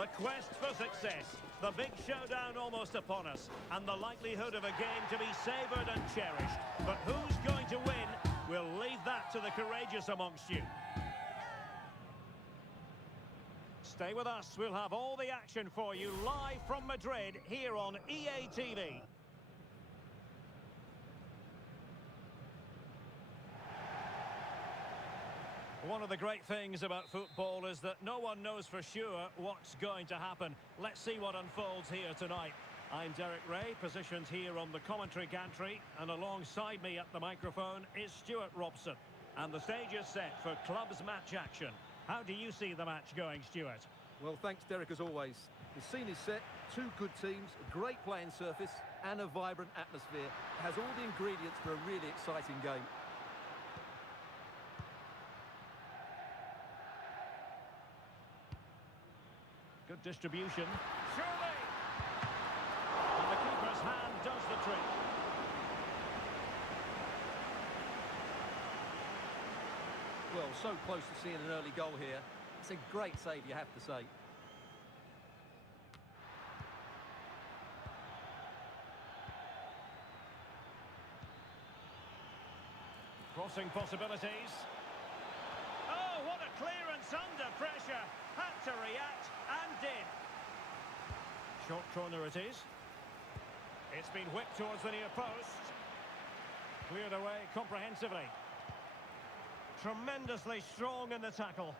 The quest for success, the big showdown almost upon us, and the likelihood of a game to be savoured and cherished. But who's going to win? We'll leave that to the courageous amongst you. Stay with us, we'll have all the action for you live from Madrid here on EA TV. One of the great things about football is that no one knows for sure what's going to happen. Let's see what unfolds here tonight. I'm Derek Ray, positioned here on the commentary gantry, and alongside me at the microphone is Stuart Robson. And the stage is set for clubs match action. How do you see the match going, Stuart? Well, thanks, Derek, as always. The scene is set, two good teams, a great playing surface, and a vibrant atmosphere. It has all the ingredients for a really exciting game. Good distribution. Surely! And the keeper's hand does the trick. Well, so close to seeing an early goal here. It's a great save, you have to say. Crossing possibilities. Oh, what a clearance under pressure. Had to react and did. Short corner it is. It's been whipped towards the near post. Cleared away comprehensively. Tremendously strong in the tackle.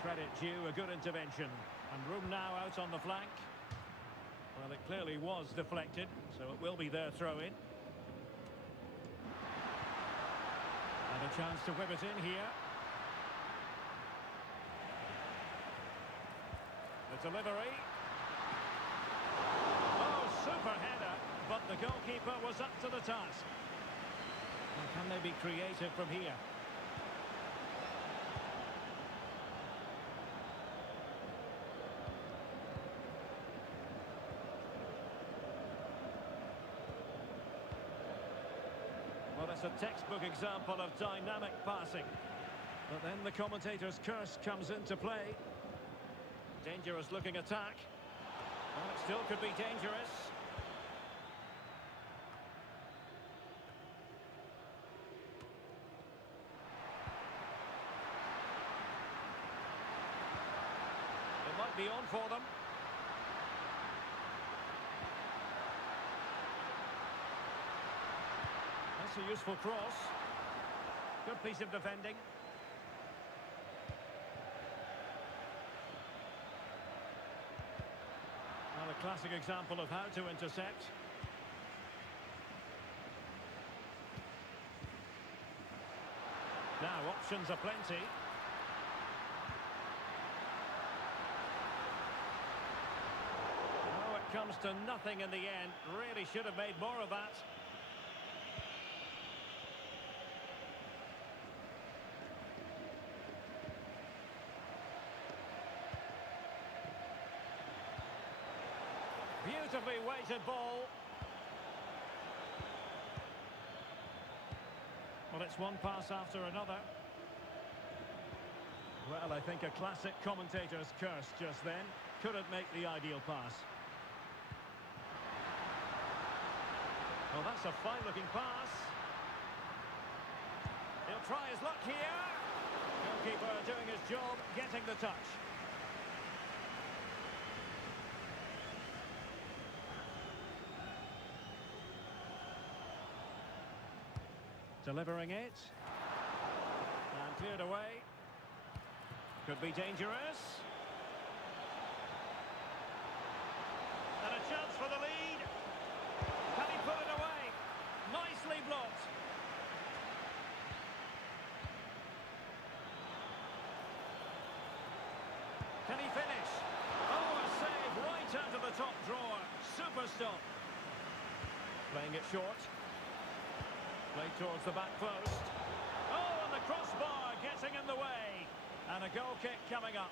Credit due, a good intervention. And room now out on the flank. Well, it clearly was deflected, so it will be their throw-in. And a chance to whip it in here. The delivery. Oh, super header, but the goalkeeper was up to the task. And can they be creative from here? Well, it's a textbook example of dynamic passing. But then the commentator's curse comes into play. Dangerous looking attack. Well, it still could be dangerous. It might be on for them. That's a useful cross. Good piece of defending. Well, a classic example of how to intercept. Now, options are plenty. Oh, it comes to nothing in the end. Really should have made more of that. Beautifully weighted ball. Well, it's one pass after another. Well, I think a classic commentator's curse just then. Couldn't make the ideal pass. Well, that's a fine-looking pass. He'll try his luck here. Goalkeeper doing his job, getting the touch. Delivering it. And cleared away. Could be dangerous. And a chance for the lead. Can he put it away? Nicely blocked. Can he finish? Oh, a save right out of the top drawer. Super stop. Playing it short. Played towards the back post. Oh, and the crossbar getting in the way. And a goal kick coming up.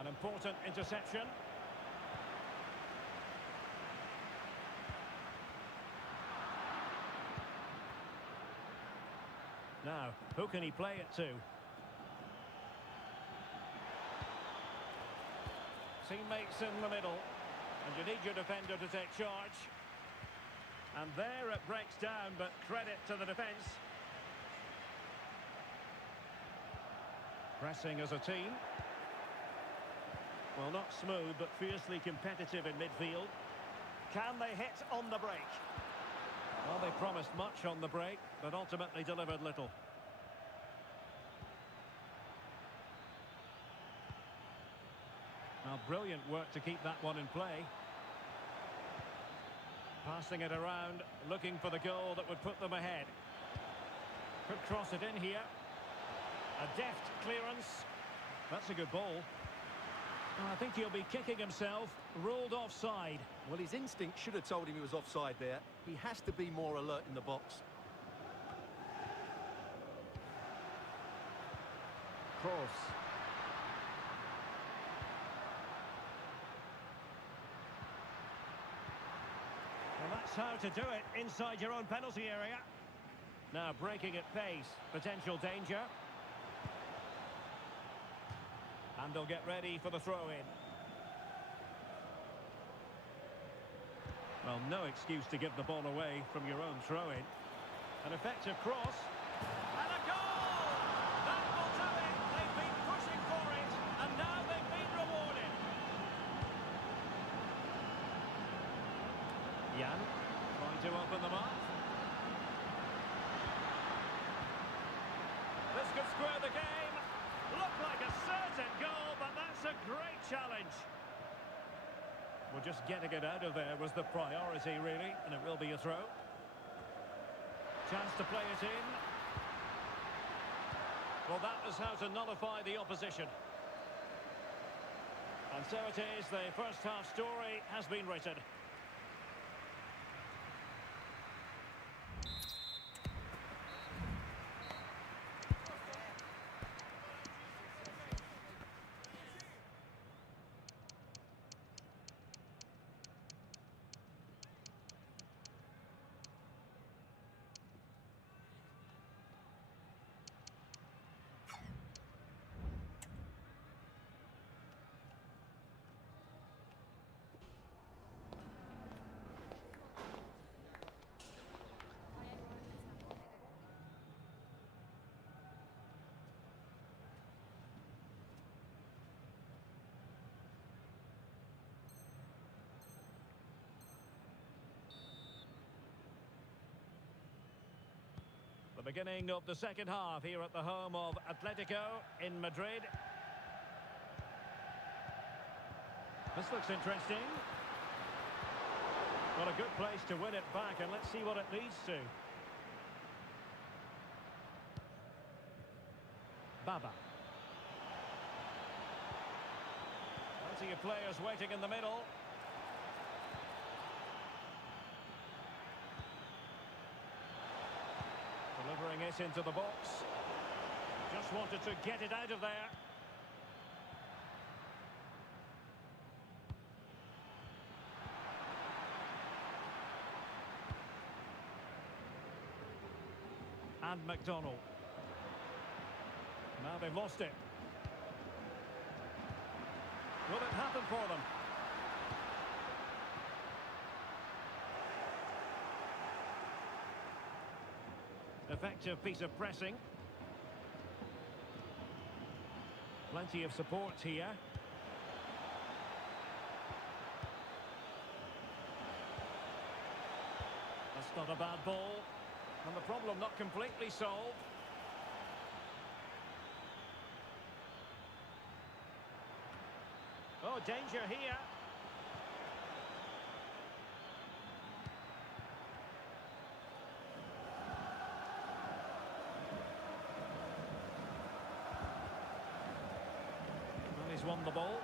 An important interception. Now, who can he play it to? Teammates in the middle. And you need your defender to take charge. And there it breaks down, but credit to the defence. Pressing as a team. Well, not smooth, but fiercely competitive in midfield. Can they hit on the break? Well, they promised much on the break, but ultimately delivered little. Now, brilliant work to keep that one in play. Passing it around, looking for the goal that would put them ahead. Could cross it in here. A deft clearance. That's a good ball. I think he'll be kicking himself. Ruled offside. Well, his instinct should have told him he was offside there. He has to be more alert in the box. Cross. Well, that's how to do it inside your own penalty area. Now breaking at pace. Potential danger. And they'll get ready for the throw-in. Well, no excuse to give the ball away from your own throw-in. An effective cross. And a goal! That will do it. They've been pushing for it. And now they've been rewarded. Jan trying to open them up. This could square the game. Looked like a certain goal, but that's a great challenge. Well, just getting it out of there was the priority, really, and it will be a throw. Chance to play it in. Well, that is how to nullify the opposition. And so it is, the first half story has been written. The beginning of the second half here at the home of Atletico in Madrid. This looks interesting. Well, a good place to win it back, and let's see what it leads to. Baba. Plenty of players waiting in the middle. Delivering it into the box. Just wanted to get it out of there. And McDonald. Now they've lost it. Will it happen for them? Effective piece of pressing. Plenty of support here. That's not a bad ball. And the problem not completely solved. Oh, danger here. Well, he's won the ball.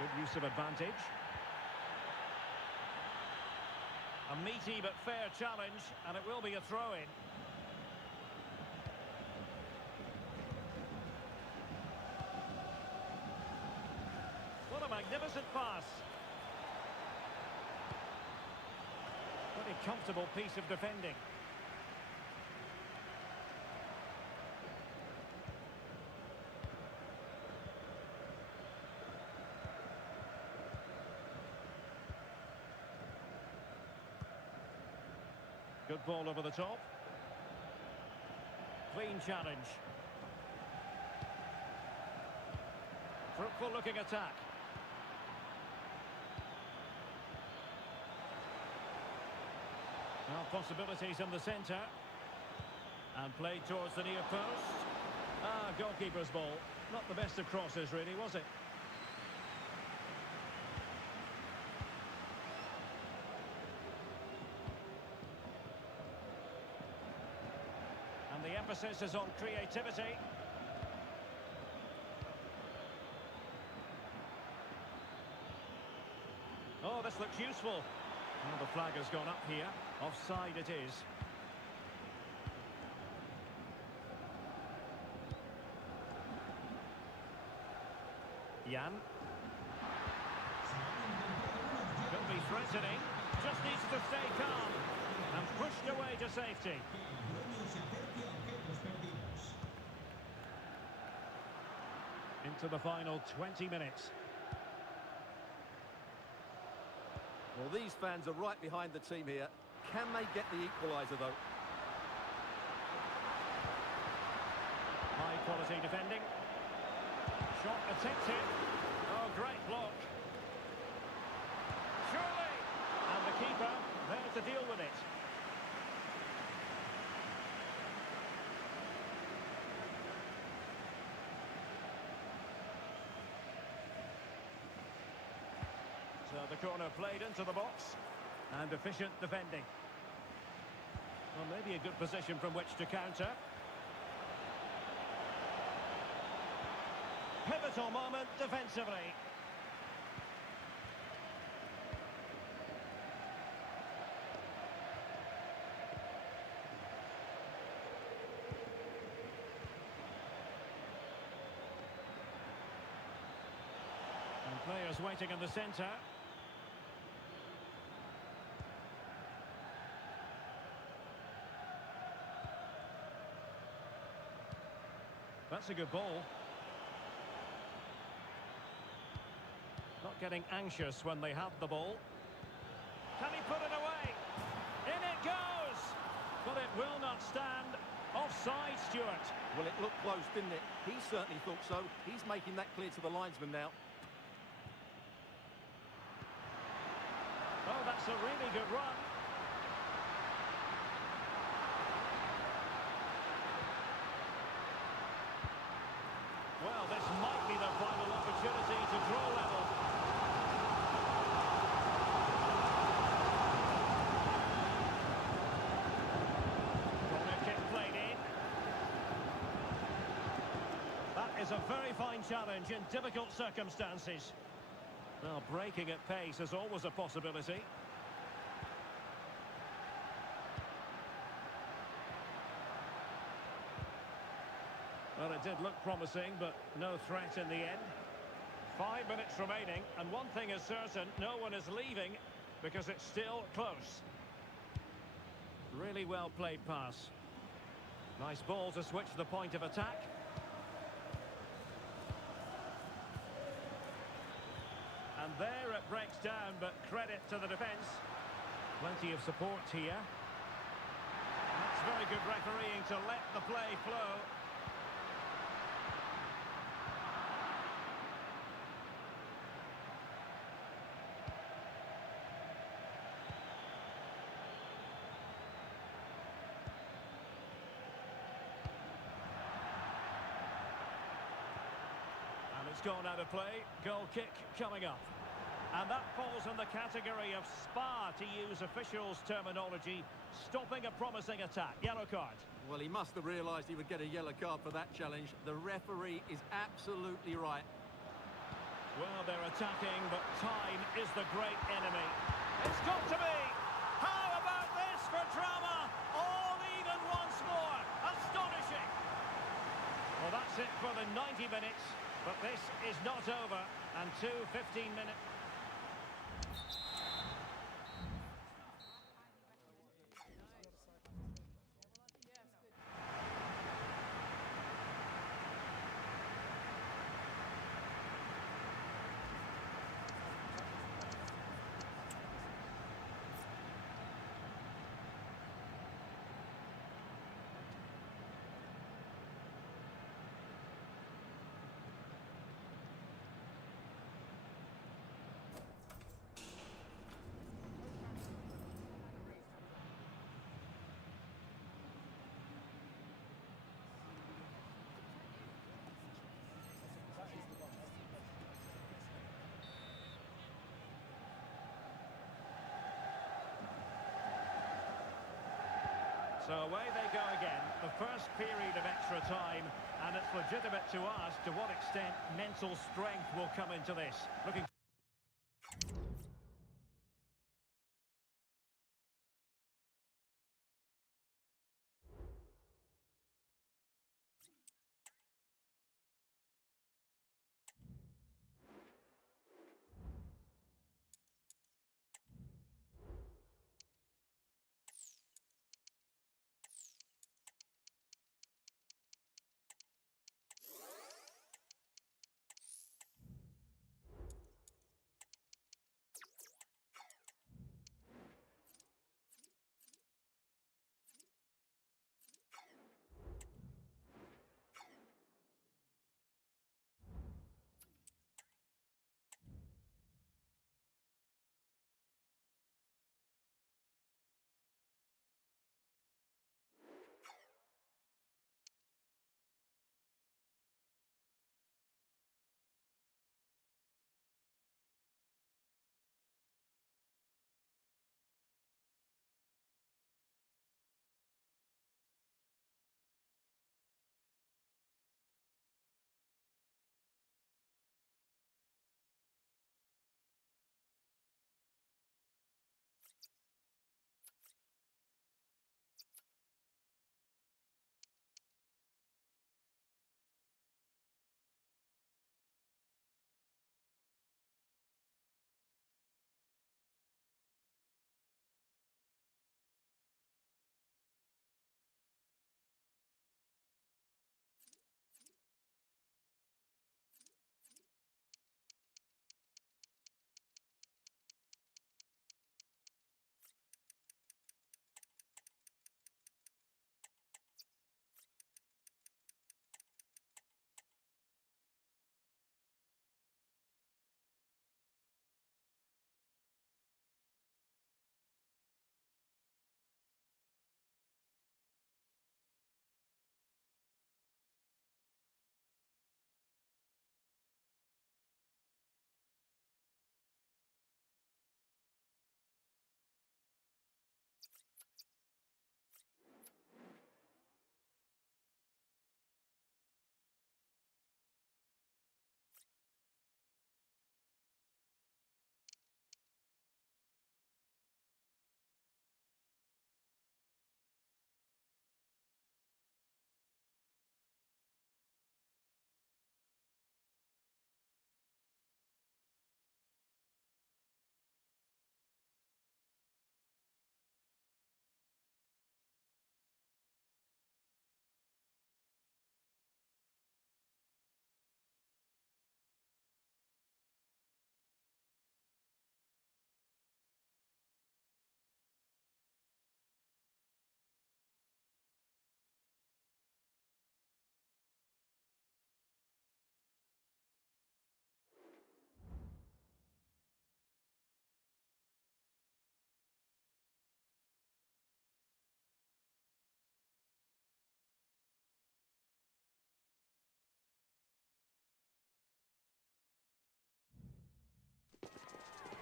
Good use of advantage. A meaty but fair challenge, and it will be a throw-in. What a magnificent pass. Pretty comfortable piece of defending. Good ball over the top. Clean challenge. Fruitful looking attack. Now possibilities in the centre. And played towards the near post. Goalkeeper's ball. Not the best of crosses really, was it? And the emphasis is on creativity. Oh, this looks useful. Well, the flag has gone up here. Offside it is. Jan. Could be threatening. Just needs to stay calm. And pushed away to safety. Into the final 20 minutes. Well, these fans are right behind the team here. Can they get the equaliser, though? High quality defending. Shot attempted. Oh, great block. Surely! And the keeper there to deal with it. So the corner played into the box. And efficient defending. Well, maybe a good position from which to counter. Pivotal moment defensively. And players waiting in the centre. That's a good ball. Not getting anxious when they have the ball. Can he put it away? In it goes! But it will not stand. Offside, Stuart. Well, it looked close, didn't it? He certainly thought so. He's making that clear to the linesman now. Oh, that's a really good run. Well, this might be their final opportunity to draw level. Corner kick played in. That is a very fine challenge in difficult circumstances. Well, breaking at pace is always a possibility. Well, it did look promising, but no threat in the end. 5 minutes remaining, and one thing is certain, no one is leaving because it's still close. Really well played pass. Nice ball to switch the point of attack. And there it breaks down, but credit to the defence. Plenty of support here. That's very good refereeing to let the play flow. It's gone out of play. Goal kick coming up. And that falls in the category of spa, to use officials' terminology, stopping a promising attack. Yellow card. Well, he must have realised he would get a yellow card for that challenge. The referee is absolutely right. Well, they're attacking, but time is the great enemy. It's got to be! How about this for drama? All even once more. Astonishing! Well, that's it for the 90 minutes, but this is not over. And 15 minutes. So away they go again, the first period of extra time, and it's legitimate to ask to what extent mental strength will come into this. Looking.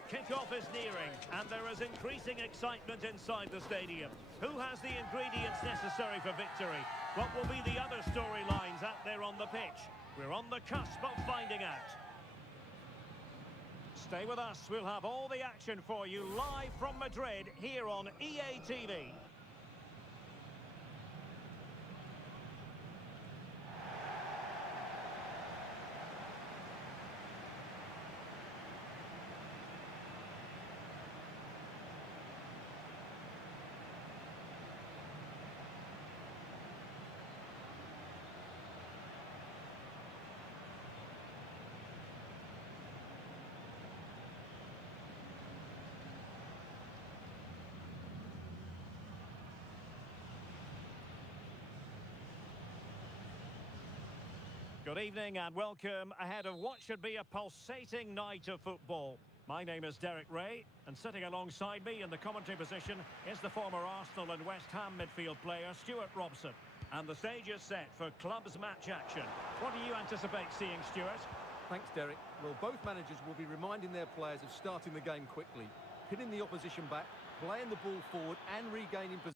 Kick-off is nearing, and there is increasing excitement inside the stadium. Who has the ingredients necessary for victory? What will be the other storylines out there on the pitch? We're on the cusp of finding out. Stay with us. We'll have all the action for you live from Madrid here on EA TV. Good evening and welcome ahead of what should be a pulsating night of football. My name is Derek Ray, and sitting alongside me in the commentary position is the former Arsenal and West Ham midfield player Stuart Robson. And the stage is set for clubs match action. What do you anticipate seeing, Stuart? Thanks, Derek. Well, both managers will be reminding their players of starting the game quickly, pinning the opposition back, playing the ball forward and regaining possession.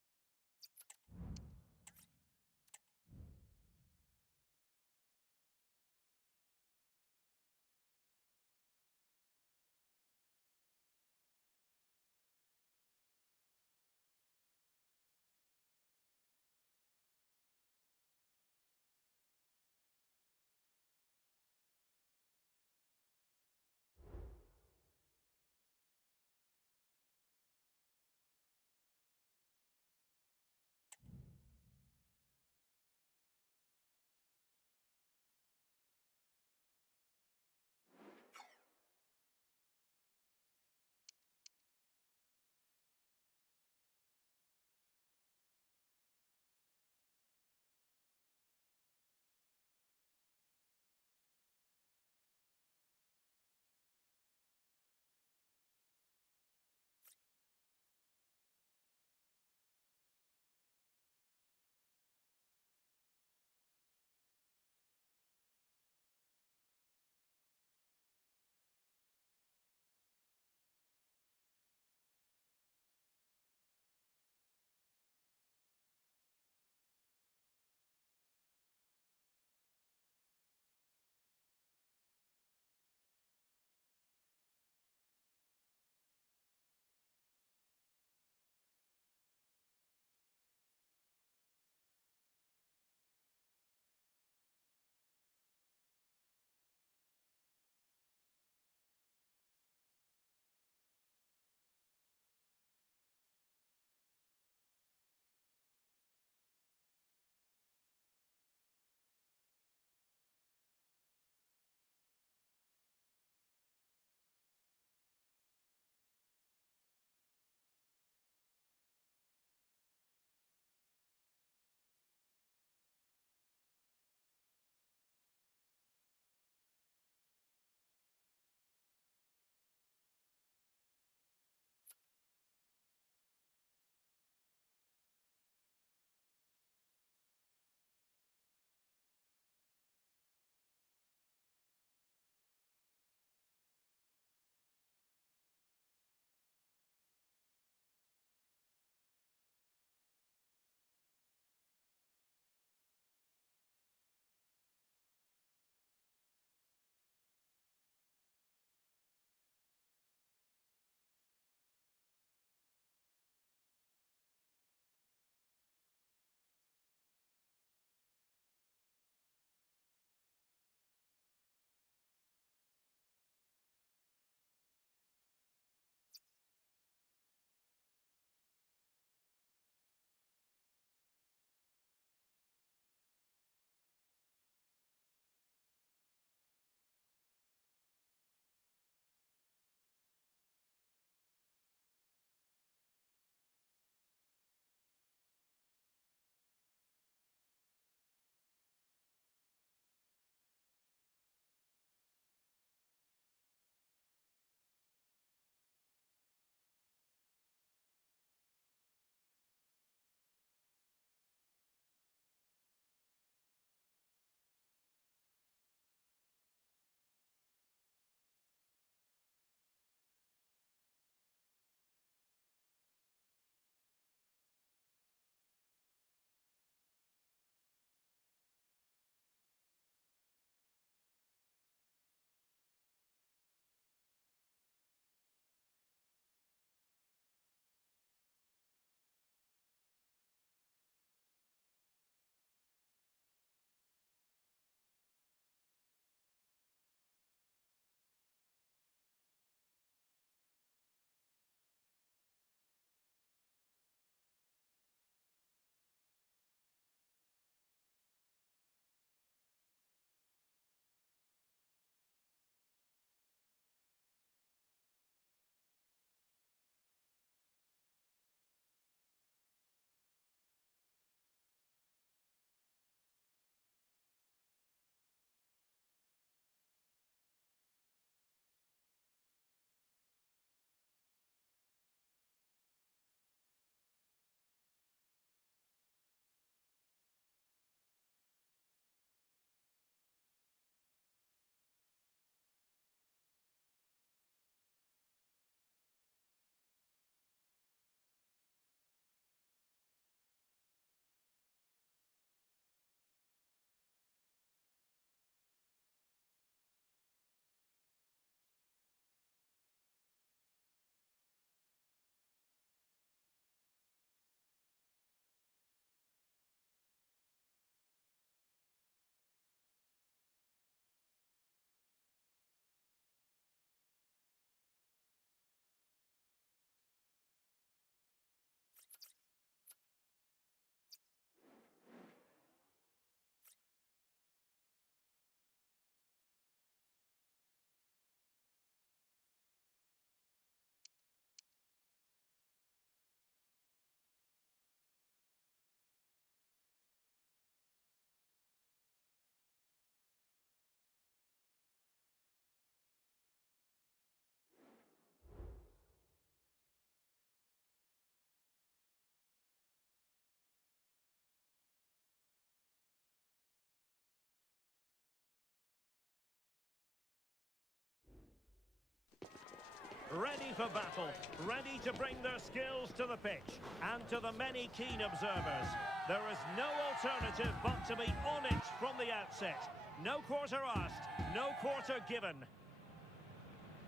ready for battle, ready to bring their skills to the pitch. And to the many keen observers, there is no alternative but to be on it from the outset. No quarter asked, no quarter given.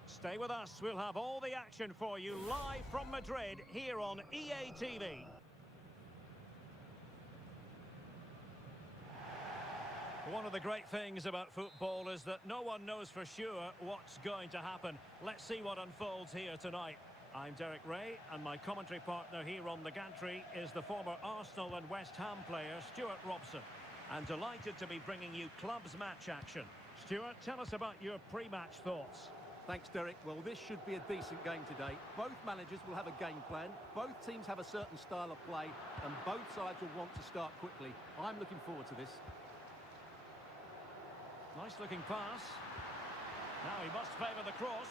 Stay with us, we'll have all the action for you live from Madrid here on EA TV. One of the great things about football is that no one knows for sure what's going to happen. Let's see what unfolds here tonight. I'm Derek Ray, and my commentary partner here on the gantry is the former Arsenal and West Ham player, Stuart Robson. And delighted to be bringing you clubs match action. Stuart, tell us about your pre-match thoughts. Thanks, Derek. Well, this should be a decent game today. Both managers will have a game plan. Both teams have a certain style of play, and both sides will want to start quickly. I'm looking forward to this. Nice looking pass. Now he must favour the cross.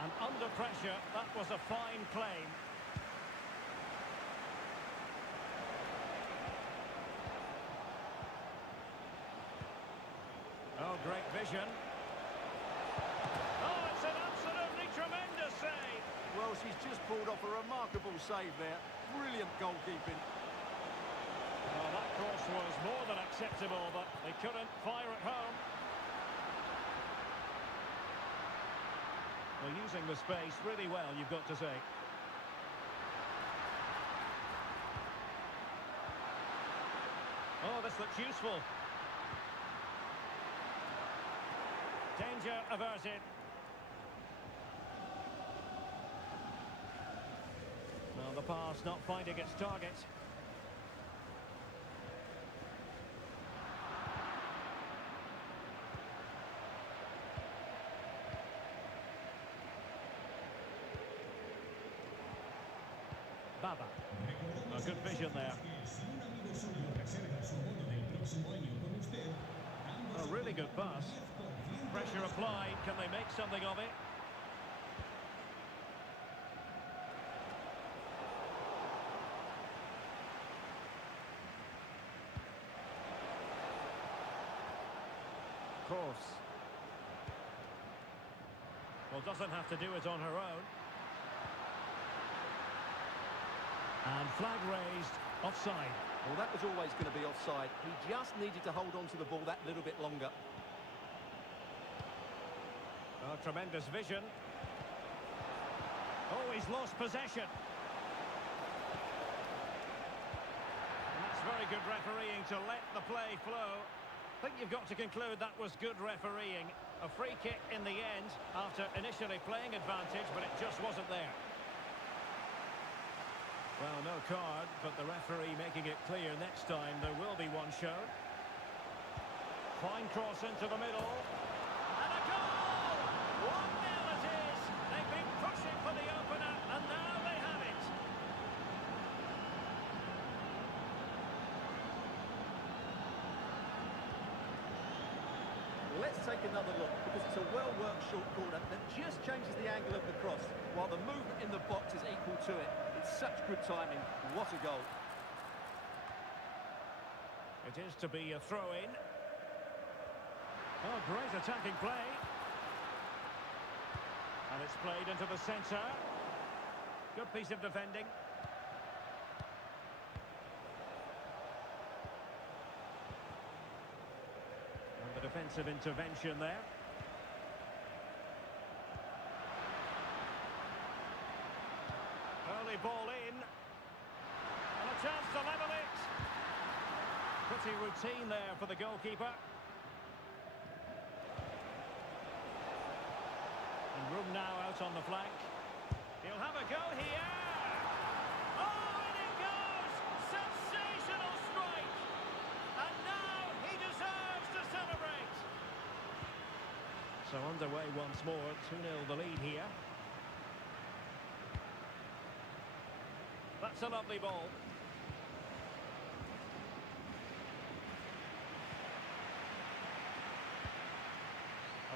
And under pressure, that was a fine claim. Oh, great vision. Oh, it's an absolutely tremendous save. Well, she's just pulled off a remarkable save there. Brilliant goalkeeping. Well, that cross was more than acceptable, but they couldn't fire it home. Well, using the space really well, you've got to say. Oh, this looks useful. Danger averted. Well, the pass not finding its target. Baba. A good vision there. A really good pass. Pressure applied. Can they make something of it? Cross. Well, doesn't have to do it on her own. And flag raised, offside. Well, that was always going to be offside. He just needed to hold on to the ball that little bit longer. Oh, tremendous vision. Oh, he's lost possession. And that's very good refereeing to let the play flow. I think you've got to conclude that was good refereeing. A free kick in the end after initially playing advantage, but it just wasn't there. Well, no card, but the referee making it clear next time there will be one shown. Fine cross into the middle. And a goal! 1-0 it is! They've been pushing for the opener, and now they have it. Let's take another look, because it's a well-worked short corner that just changes the angle of the cross, while the movement in the box is equal to it. It's such good timing. What a goal. It is to be a throw-in. Oh, great attacking play. And it's played into the centre. Good piece of defending. And the defensive intervention there. Early ball in. And a chance to level it. Pretty routine there for the goalkeeper. And room now out on the flank. He'll have a go here. Oh, and it goes! Sensational strike! And now he deserves to celebrate. So underway once more. 2-0 the lead here. That's a lovely ball.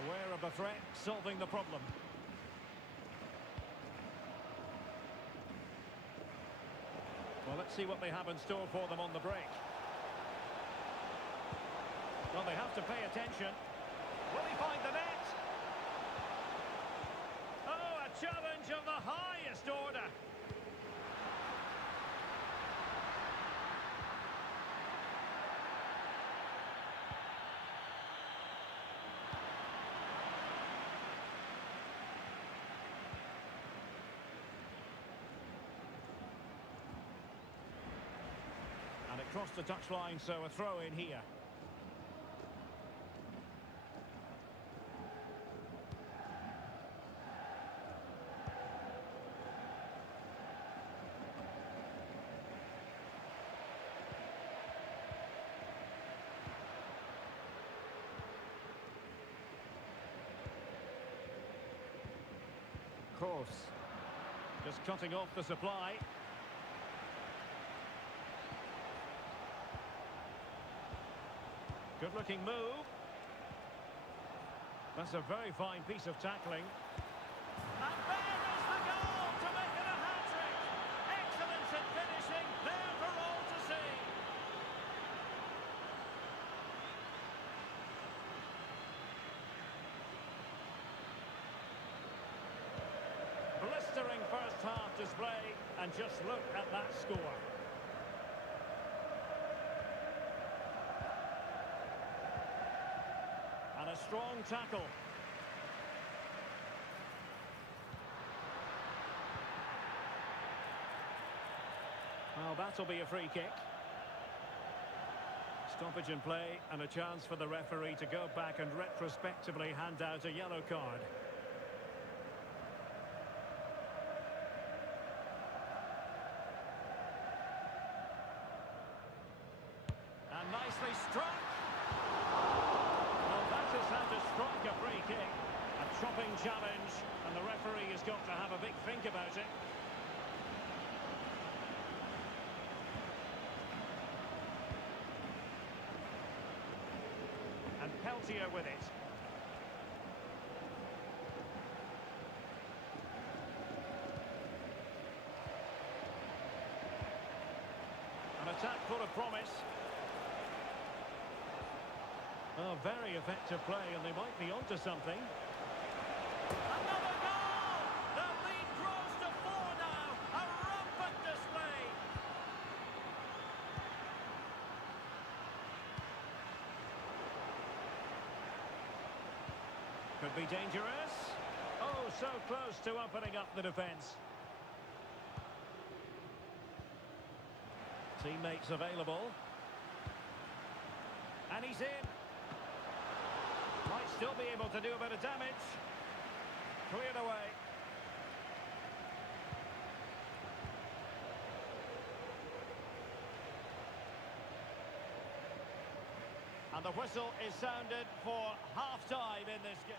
Aware of the threat, solving the problem. Well, let's see what they have in store for them on the break. Well, they have to pay attention. Will he find the net? challenge of the highest order. And it crossed the touchline, so a throw in here. Cross. Just cutting off the supply. Good looking move. That's a very fine piece of tackling. And there is the goal to make it a hat-trick. Excellence in finishing, there for all to see. Blistering first half display, and just look at that score. And a strong tackle. Well, that'll be a free kick. Stoppage in play, and a chance for the referee to go back and retrospectively hand out a yellow card. And nicely struck. Well, that is how to strike a free kick. A chopping challenge, and the referee has got to have a big think about it. And Peltier with it. An attack full of promise. Oh, very effective play, and they might be onto something. Another goal! The lead grows to 4 now. A rampant display. Could be dangerous. Oh, so close to opening up the defence. Teammates available. And he's in. Might still be able to do a bit of damage. Cleared away. And the whistle is sounded for half-time in this game.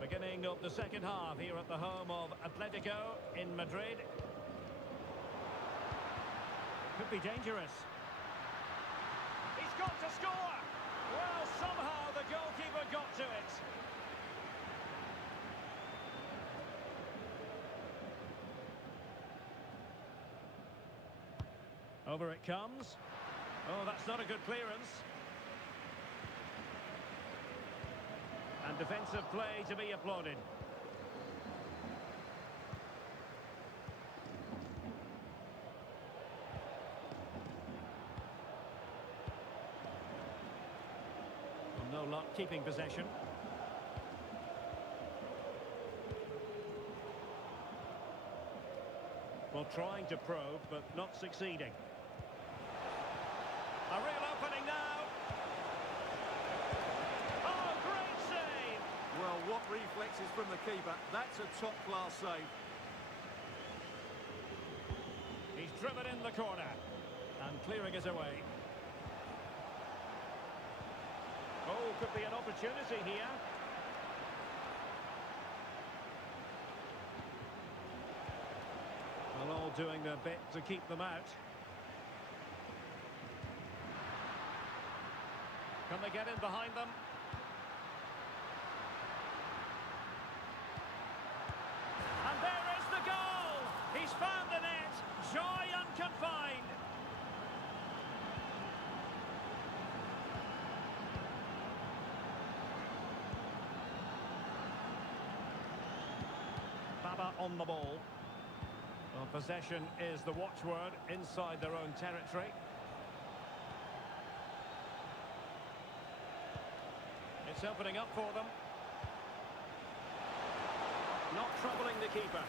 Beginning of the second half here at the home of Atletico in Madrid. Could be dangerous. He's got to score! Well, somehow the goalkeeper got to it. Over it comes. Oh, that's not a good clearance. And defensive play to be applauded. Well, no luck keeping possession. Well, trying to probe, but not succeeding. A real opening now. Well, what reflexes from the keeper. That's a top-class save. He's driven in the corner and clearing it away. Oh, could be an opportunity here. Well, all doing their bit to keep them out. Can they get in behind them? And there is the goal! He's found the net! Joy unconfined! Baba on the ball. Well, possession is the watchword inside their own territory. It's opening up for them. Not troubling the keeper.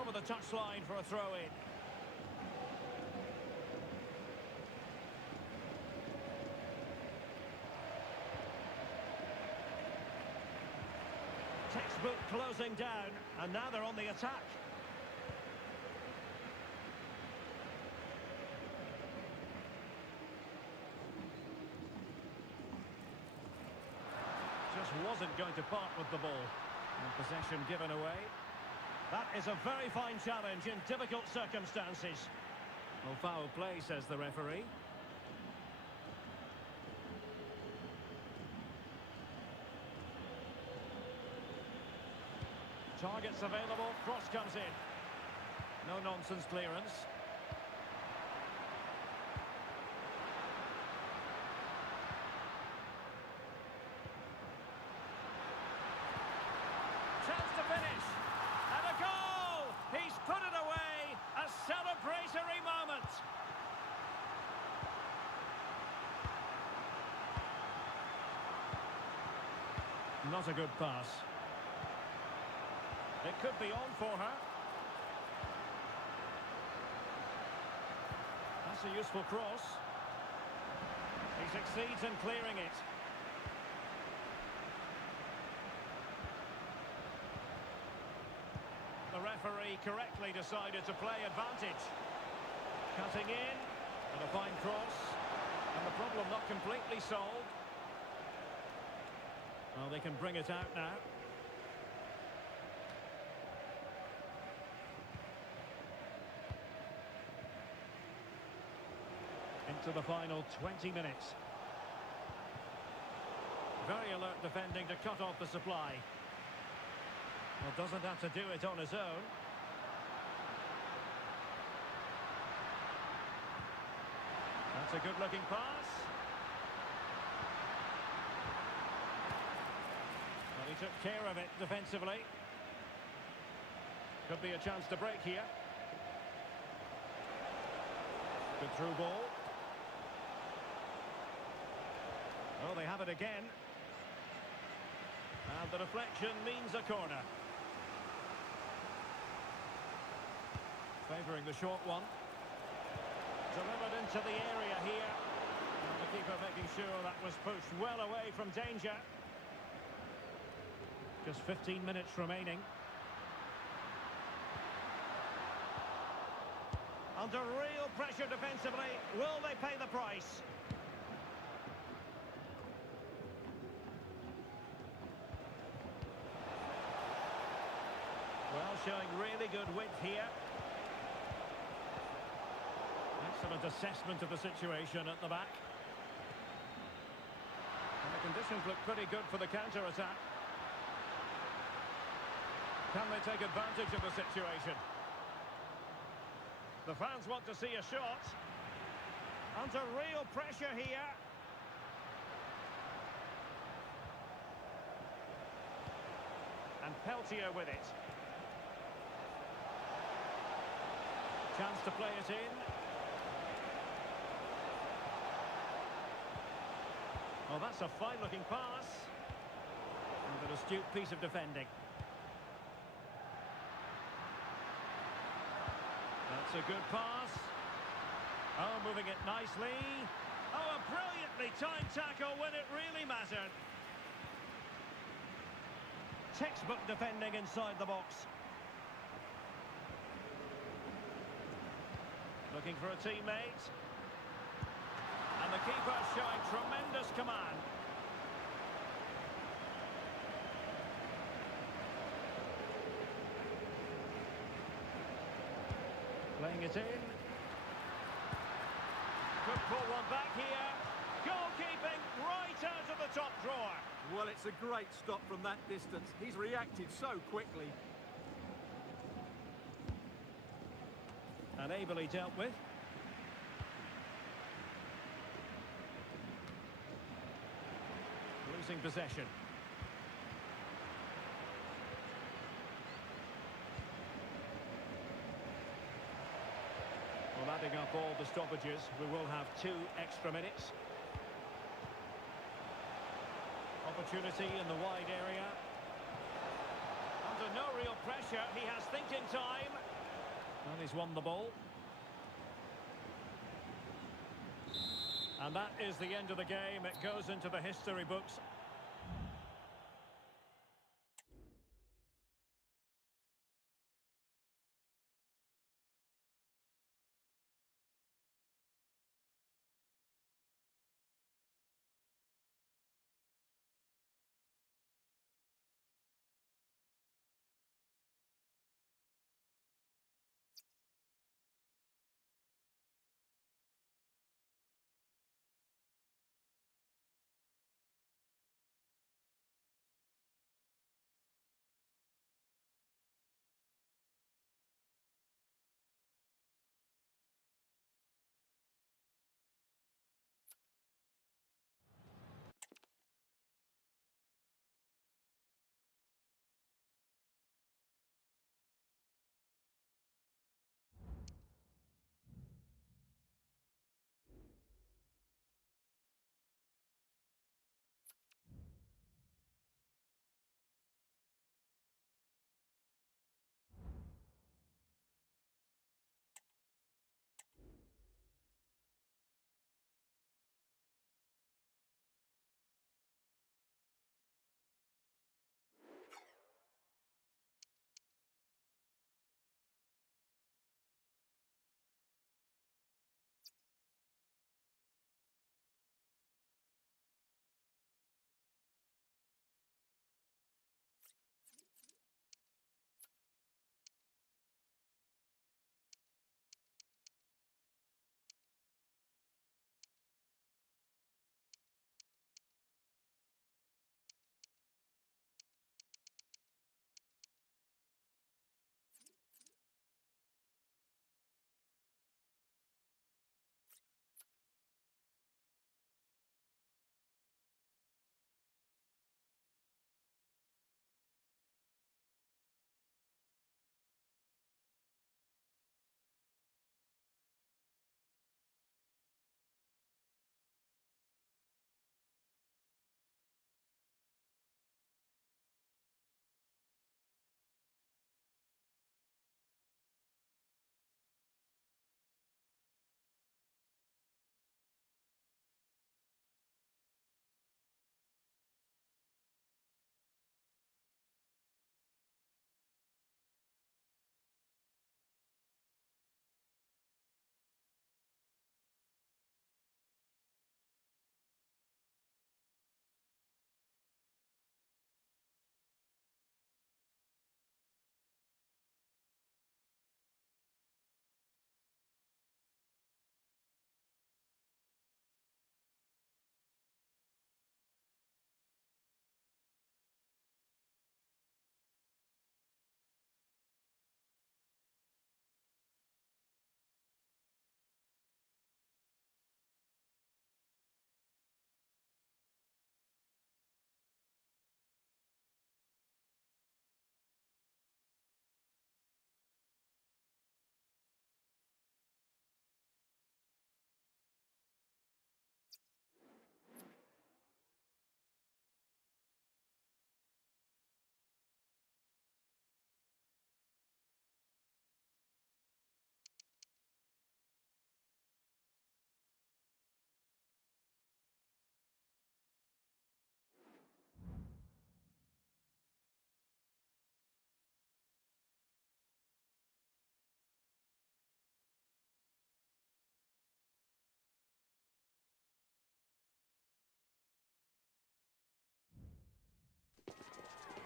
Over the touchline for a throw-in. Textbook closing down, and now they're on the attack. Just wasn't going to part with the ball. And possession given away. That is a very fine challenge in difficult circumstances. Well, foul play, says the referee. Targets available, cross comes in. No nonsense clearance. Chance to finish. And a goal! He's put it away. A celebratory moment. Not a good pass. It could be on for her. That's a useful cross. He succeeds in clearing it. The referee correctly decided to play advantage. Cutting in, and a fine cross. And the problem not completely solved. Well, they can bring it out now. Into the final 20 minutes. Very alert defending to cut off the supply. Well, doesn't have to do it on his own. That's a good-looking pass. Well, he took care of it defensively. Could be a chance to break here. Good through ball. Oh, they have it again. And the deflection means a corner. Favouring the short one. Delivered into the area here. And the keeper making sure that was pushed well away from danger. Just 15 minutes remaining. Under real pressure defensively. Will they pay the price? Well, showing really good width here. Excellent assessment of the situation at the back. And the conditions look pretty good for the counter-attack. Can they take advantage of the situation? The fans want to see a shot. Under real pressure here. And Peltier with it. Chance to play it in. Oh, that's a fine-looking pass. And an astute piece of defending. That's a good pass. Oh, moving it nicely. Oh, a brilliantly timed tackle when it really mattered. Textbook defending inside the box. Looking for a teammate. And the keeper showing tremendous command. Playing it in. Could pull one back here. Goalkeeping right out of the top drawer. Well, it's a great stop from that distance. He's reacted so quickly. And ably dealt with. Losing possession. Well, adding up all the stoppages, we will have 2 extra minutes. Opportunity in the wide area. Under no real pressure, he has thinking time. And he's won the ball. And that is the end of the game. It goes into the history books.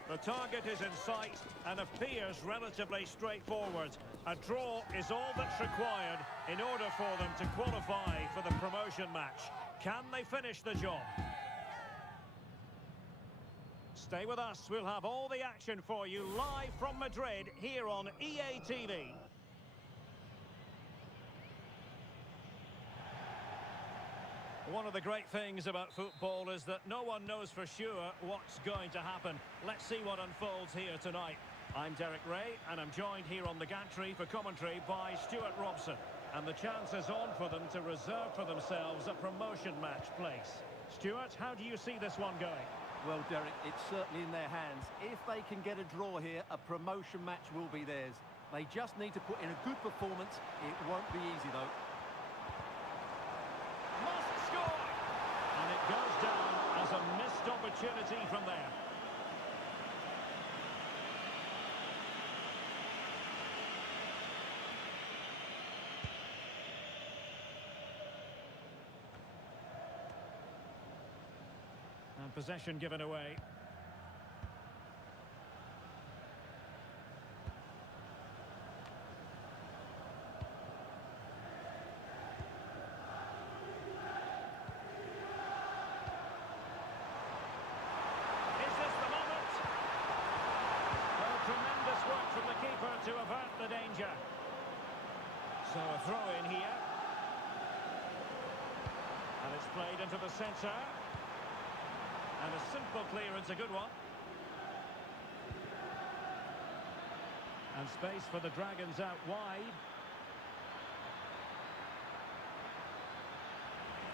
The target is in sight and appears relatively straightforward. A draw is all that's required in order for them to qualify for the promotion match. Can they finish the job? Stay with us. We'll have all the action for you live from Madrid here on EA TV. One of the great things about football is that no one knows for sure what's going to happen. Let's see what unfolds here tonight. I'm Derek Ray, and I'm joined here on the gantry for commentary by Stuart Robson. And the chance is on for them to reserve for themselves a promotion match place. Stuart, how do you see this one going? Well, Derek, it's certainly in their hands. If they can get a draw here, a promotion match will be theirs. They just need to put in a good performance. It won't be easy, though. And it goes down as a missed opportunity from there. And possession given away. To avert the danger. So a throw in here. And it's played into the centre. And a simple clearance, a good one. And space for the Dragons out wide.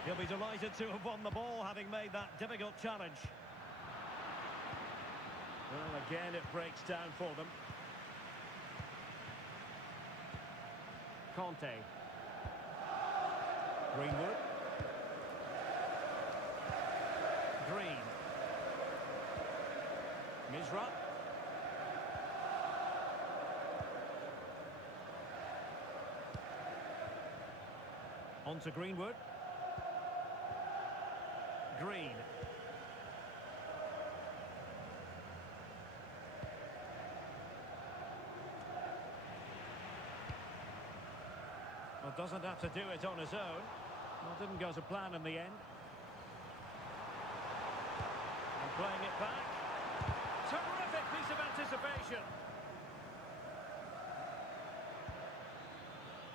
He'll be delighted to have won the ball, having made that difficult challenge. Well, again, it breaks down for them. Conte. Greenwood. Green. Misra. On to Greenwood. Green. Well, doesn't have to do it on his own. Well, didn't go to plan in the end. And playing it back. Terrific piece of anticipation.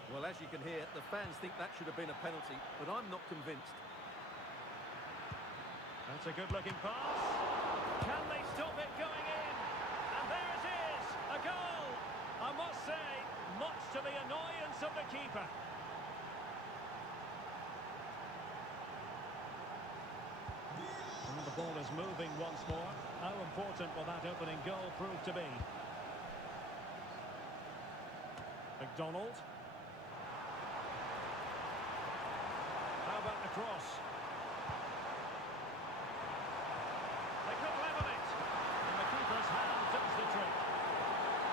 Well, as you can hear, the fans think that should have been a penalty, but I'm not convinced. That's a good-looking pass. Can they stop it going in? And there it is, a goal. I must say, much to the annoyance of the keeper. And the ball is moving once more. How important will that opening goal prove to be? McDonald. How about the cross? They could level it. And the keeper's hand does the trick.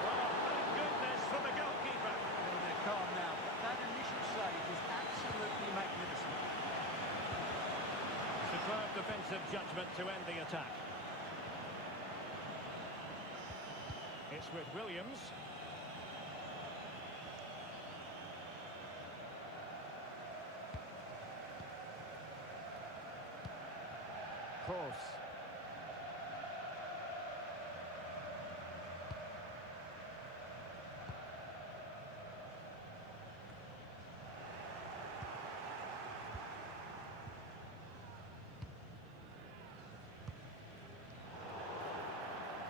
Well, thank goodness for the goalkeeper. Well, they're calm now, but that initial save was absolutely magnificent. Superb defensive judgment to end the attack. It's with Williams. Cross.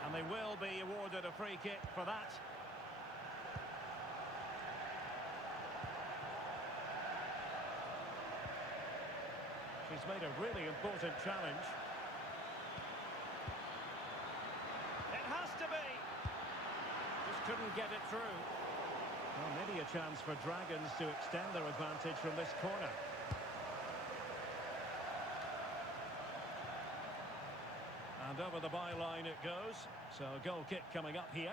And they will be awarded a free kick for that. She's made a really important challenge. It has to be. Just couldn't get it through. Well, maybe a chance for Dragons to extend their advantage from this corner. And over the byline it goes. So a goal kick coming up here.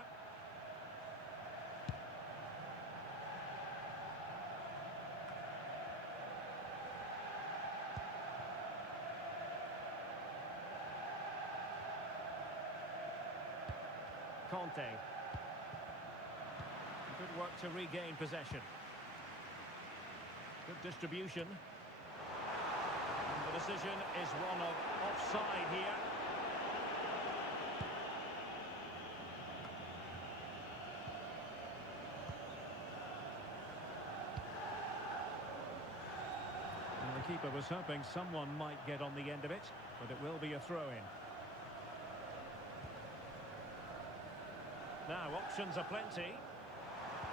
Conte. Good work to regain possession. Good distribution. And the decision is one of offside here. And the keeper was hoping someone might get on the end of it, but it will be a throw-in. Now, options are plenty,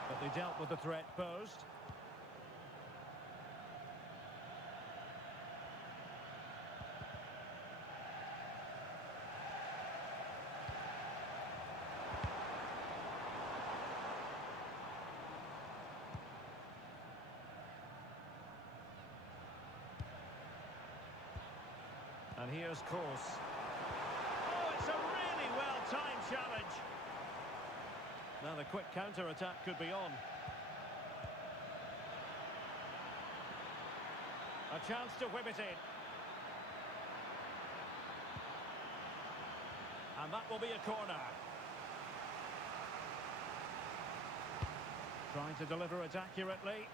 but they dealt with the threat posed. And here's course. Oh, it's a really well-timed challenge. Now the quick counter-attack could be on. A chance to whip it in. And that will be a corner. Trying to deliver it accurately.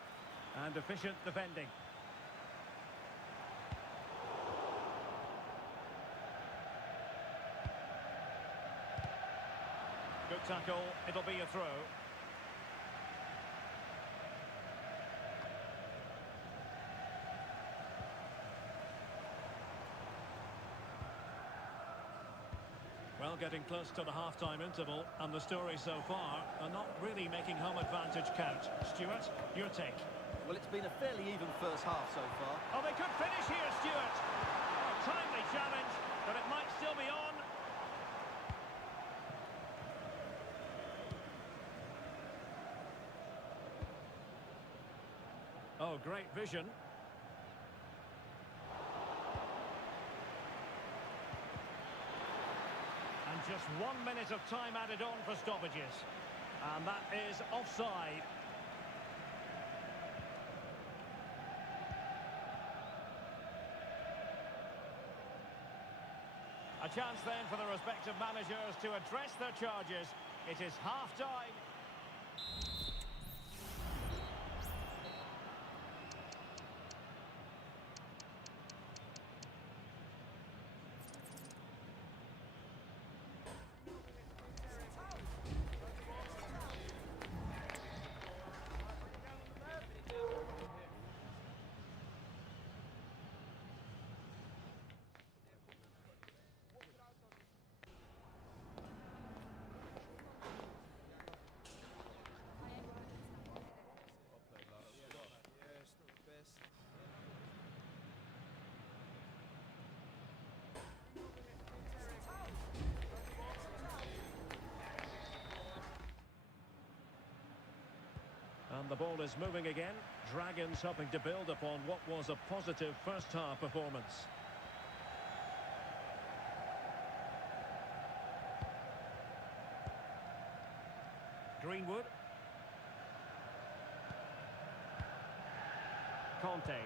And efficient defending. Good tackle, it'll be a throw. Well, getting close to the half-time interval, and the story so far are not really making home advantage count. Stuart, your take? Well, it's been a fairly even first half so far. Oh, they could finish here, Stuart. Oh, timely challenge, but it might still be on. Oh, great vision. And just 1 minute of time added on for stoppages. And that is offside. A chance then for the respective managers to address their charges. It is half-time. And the ball is moving again. Dragons hoping to build upon what was a positive first-half performance. Greenwood. Conte.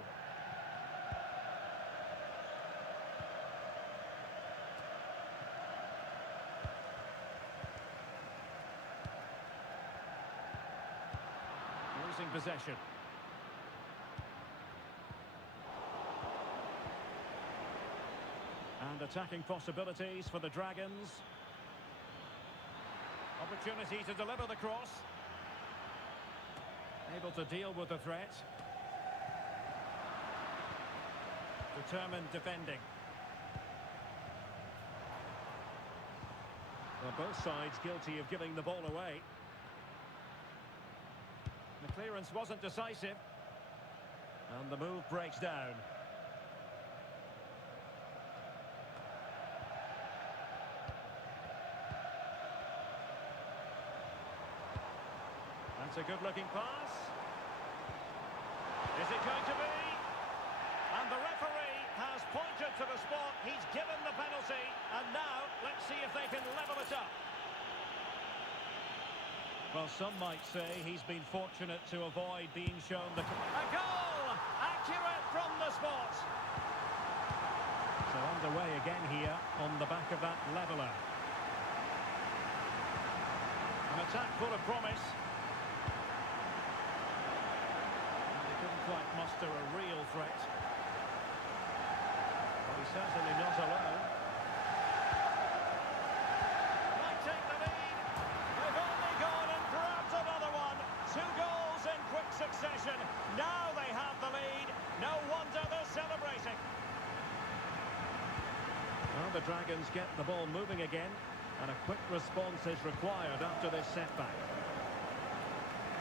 Losing possession. And attacking possibilities for the Dragons. Opportunity to deliver the cross. Able to deal with the threat. Determined defending. Well, both sides guilty of giving the ball away. The clearance wasn't decisive. And the move breaks down. That's a good-looking pass. Is it going to be? And the referee has pointed to the spot. He's given the penalty. And now, let's see if they can level it up. Well, some might say he's been fortunate to avoid being shown the... A goal! Accurate from the spot. So underway again here on the back of that leveller. attack full of promise. They couldn't quite muster a real threat. But he's certainly not alone. Might take the lead. They've only gone and grabbed another one. 2 goals in quick succession. Now they have the lead. No wonder they're celebrating. Well, the Dragons get the ball moving again, and a quick response is required after this setback.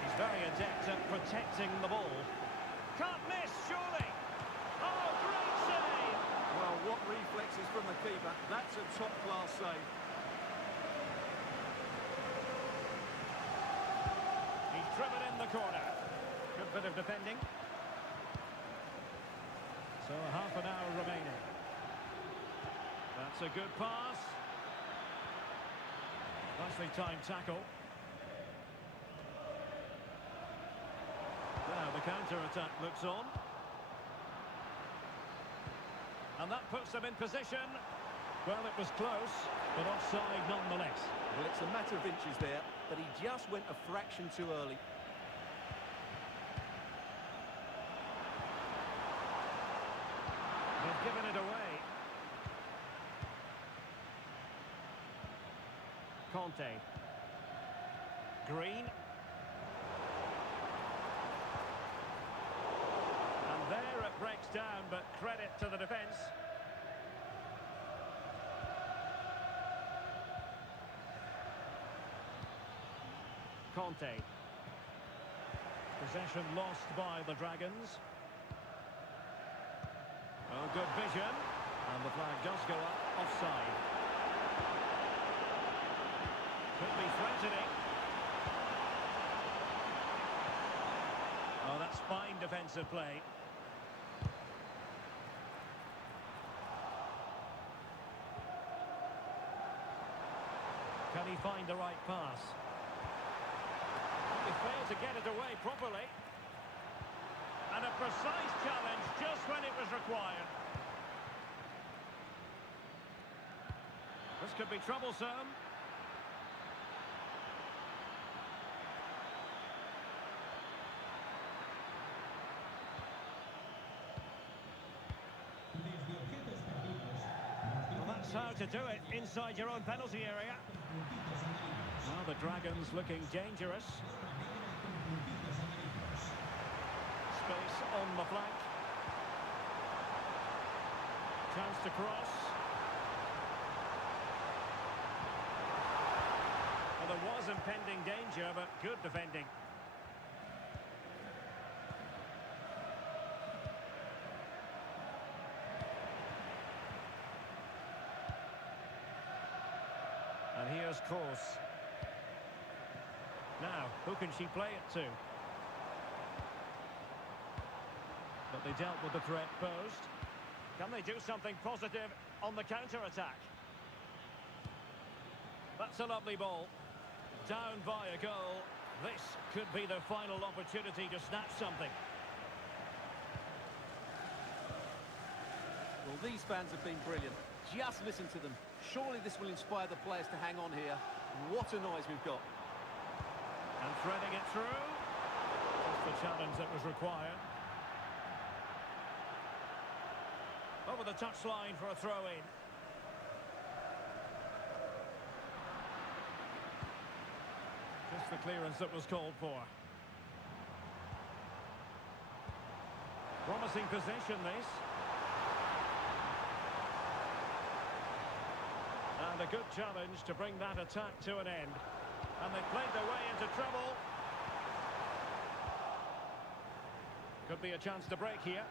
He's very adept at protecting the ball. Can't miss, surely. Oh, great save! Well, what reflexes from the keeper. That's a top-class save. He's driven in the corner. Good bit of defending. So half an hour remaining. That's a good pass. Nicely timed tackle. Now the counter-attack looks on. And that puts them in position. Well, it was close, but offside nonetheless. Well, it's a matter of inches there, but he just went a fraction too early. They've given it away. Conte. Green. And there it breaks down, but credit to the defence. Conte. Possession lost by the Dragons. Oh, good vision. And the flag does go up, offside. Could be threatening. Oh, that's fine defensive play. Can he find the right pass? He failed to get it away properly. And a precise challenge just when it was required. This could be troublesome. Well, that's how to do it inside your own penalty area. Well, the Dragons looking dangerous. Space on the flank. Chance to cross. Well, there was impending danger, but good defending. And here's Kroos. Now, who can she play it to? But they dealt with the threat posed. Can they do something positive on the counter-attack? That's a lovely ball. Down by a goal. This could be their final opportunity to snatch something. Well, these fans have been brilliant. Just listen to them. Surely this will inspire the players to hang on here. What a noise we've got. And threading it through. Just the challenge that was required. Over the touchline for a throw-in. Just the clearance that was called for. Promising possession, this. And a good challenge to bring that attack to an end. And they played their way into trouble. Could be a chance to break here.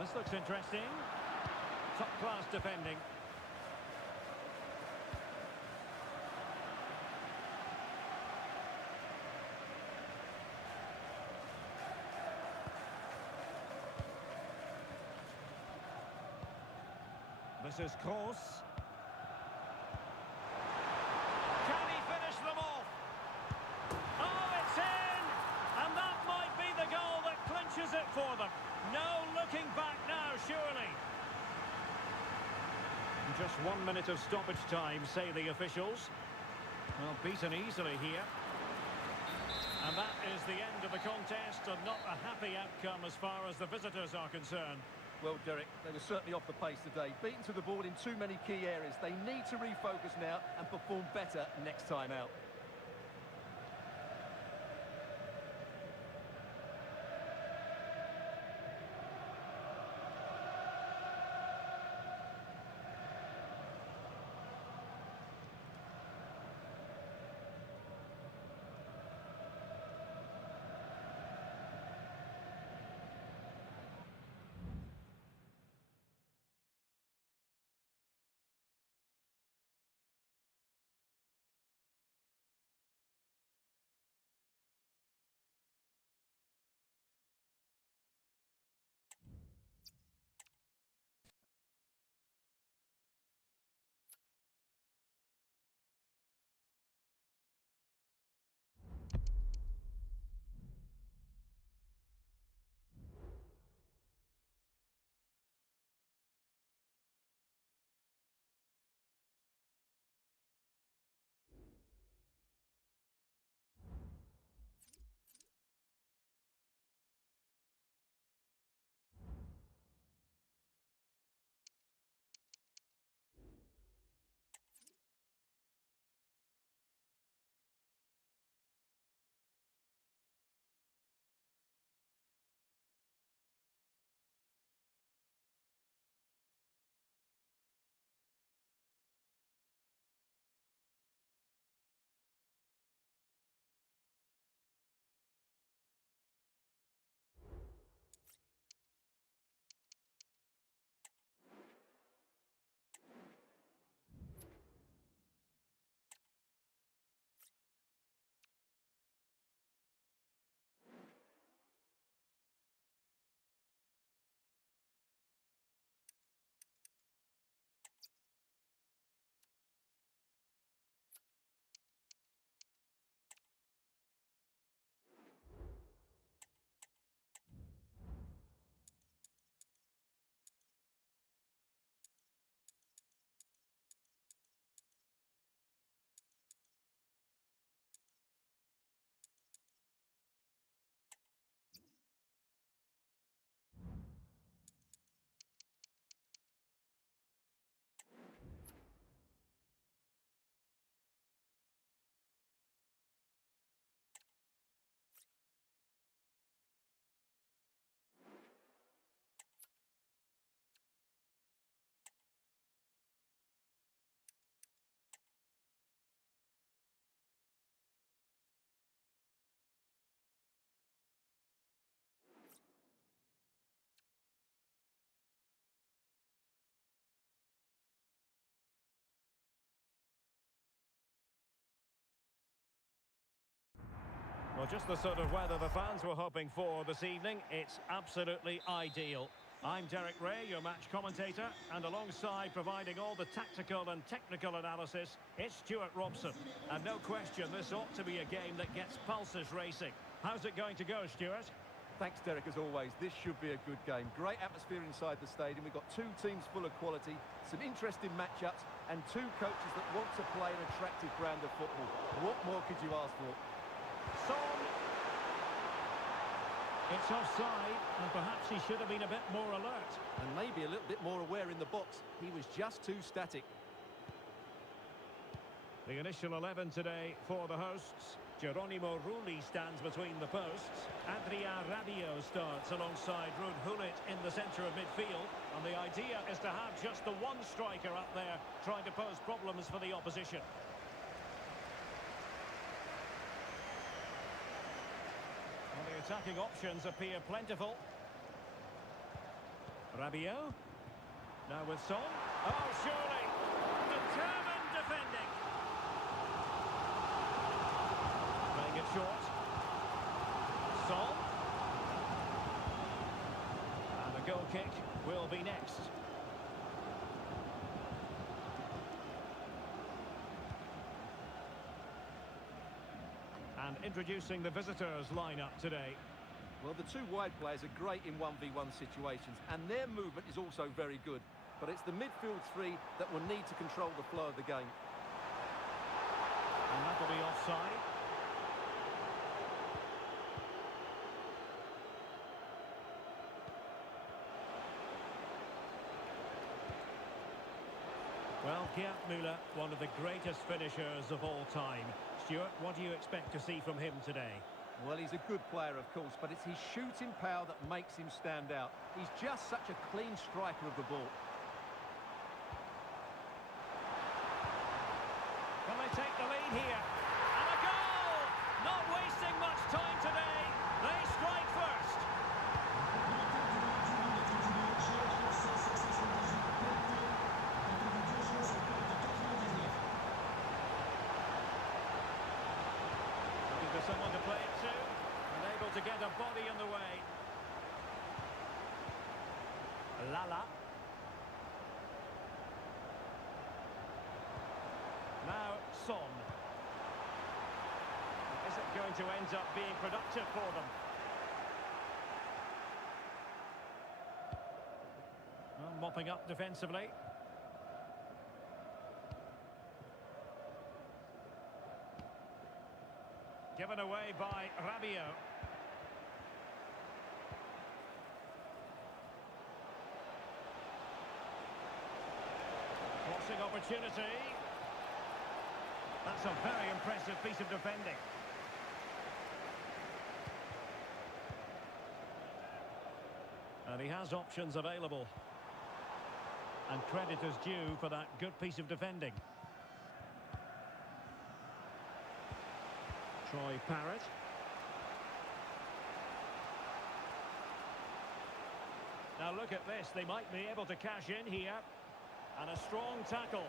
This looks interesting. Top-class defending. This is Kroos. Can he finish them off? Oh, it's in! And that might be the goal that clinches it for them. No looking back now, surely. Just 1 minute of stoppage time, say the officials. Well, beaten easily here. And that is the end of the contest, and not a happy outcome as far as the visitors are concerned. Well, Derek, they were certainly off the pace today. Beaten to the ball in too many key areas. They need to refocus now and perform better next time out. Well, just the sort of weather the fans were hoping for this evening. It's absolutely ideal. I'm Derek Ray, your match commentator, and alongside providing all the tactical and technical analysis, it's Stuart Robson. And no question, this ought to be a game that gets pulses racing. How's it going to go, Stuart? Thanks, Derek, as always. This should be a good game. Great atmosphere inside the stadium. We've got two teams full of quality, some interesting matchups, and two coaches that want to play an attractive brand of football. What more could you ask for? Son. It's offside, and perhaps he should have been a bit more alert. And maybe a little bit more aware in the box. He was just too static. The initial 11 today for the hosts. Geronimo Rulli stands between the posts. Adrien Rabiot starts alongside Ruud Gullit in the centre of midfield. And the idea is to have just the one striker up there trying to pose problems for the opposition. Well, the attacking options appear plentiful. Rabiot. Now with Son. Oh, surely. Determined defending. Playing it short. Son. And the goal kick will be next. And introducing the visitors lineup today. Well, the two wide players are great in 1v1 situations, and their movement is also very good. but it's the midfield three that will need to control the flow of the game. And that'll be offside. Well, Gerd Müller, one of the greatest finishers of all time. Stuart, what do you expect to see from him today? Well, he's a good player, of course, but it's his shooting power that makes him stand out. He's just such a clean striker of the ball. Will they take the lead here? And a goal! Not wasting much time today. They strike first. Looking for someone to play it to. Unable to get a body in the way. Lala. Now, Son. Is it going to end up being productive for them? Well, mopping up defensively. Given away by Rabiot. Crossing opportunity. That's a very impressive piece of defending. And he has options available. And credit is due for that good piece of defending. Troy Parrott. Now look at this, they might be able to cash in here. And a strong tackle.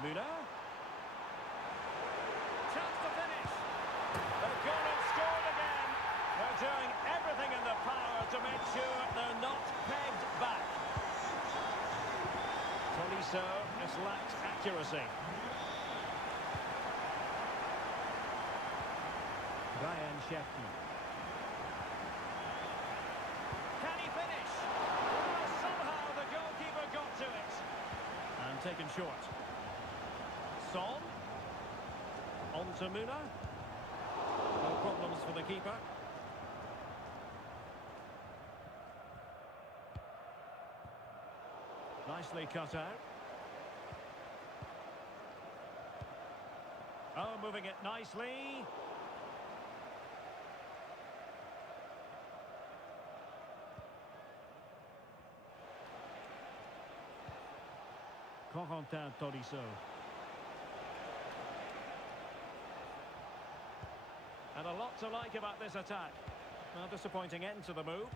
Müller. Chance to finish. They've gone and scored again. They're doing everything in their power to make sure they're not pegged back. Tolisso has lacked accuracy. Ryan Shefty. Can he finish? Well, somehow the goalkeeper got to it. And taken short. Son. On to Müller. No problems for the keeper. Nicely cut out. Oh, moving it nicely. Corentin Tolisso. And a lot to like about this attack. Well, disappointing end to the move.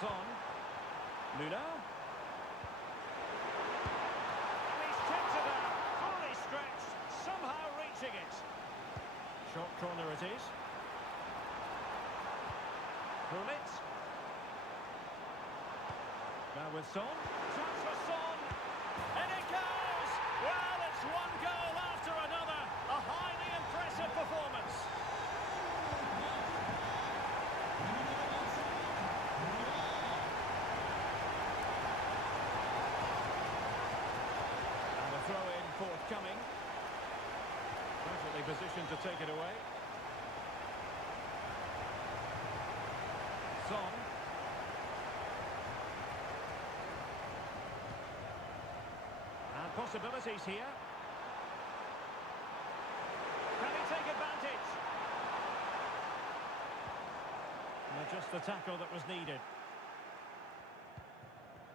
Son. Müller. And he's tipped it out. Fully stretched. Somehow reaching it. Short corner it is. Gullit. Now with Son. Chance for Son. And it goes! Well, it's one goal after another. A highly impressive performance. And the throw-in forthcoming. Perfectly positioned to take it away. Son. And possibilities here. Can he take advantage? And just the tackle that was needed.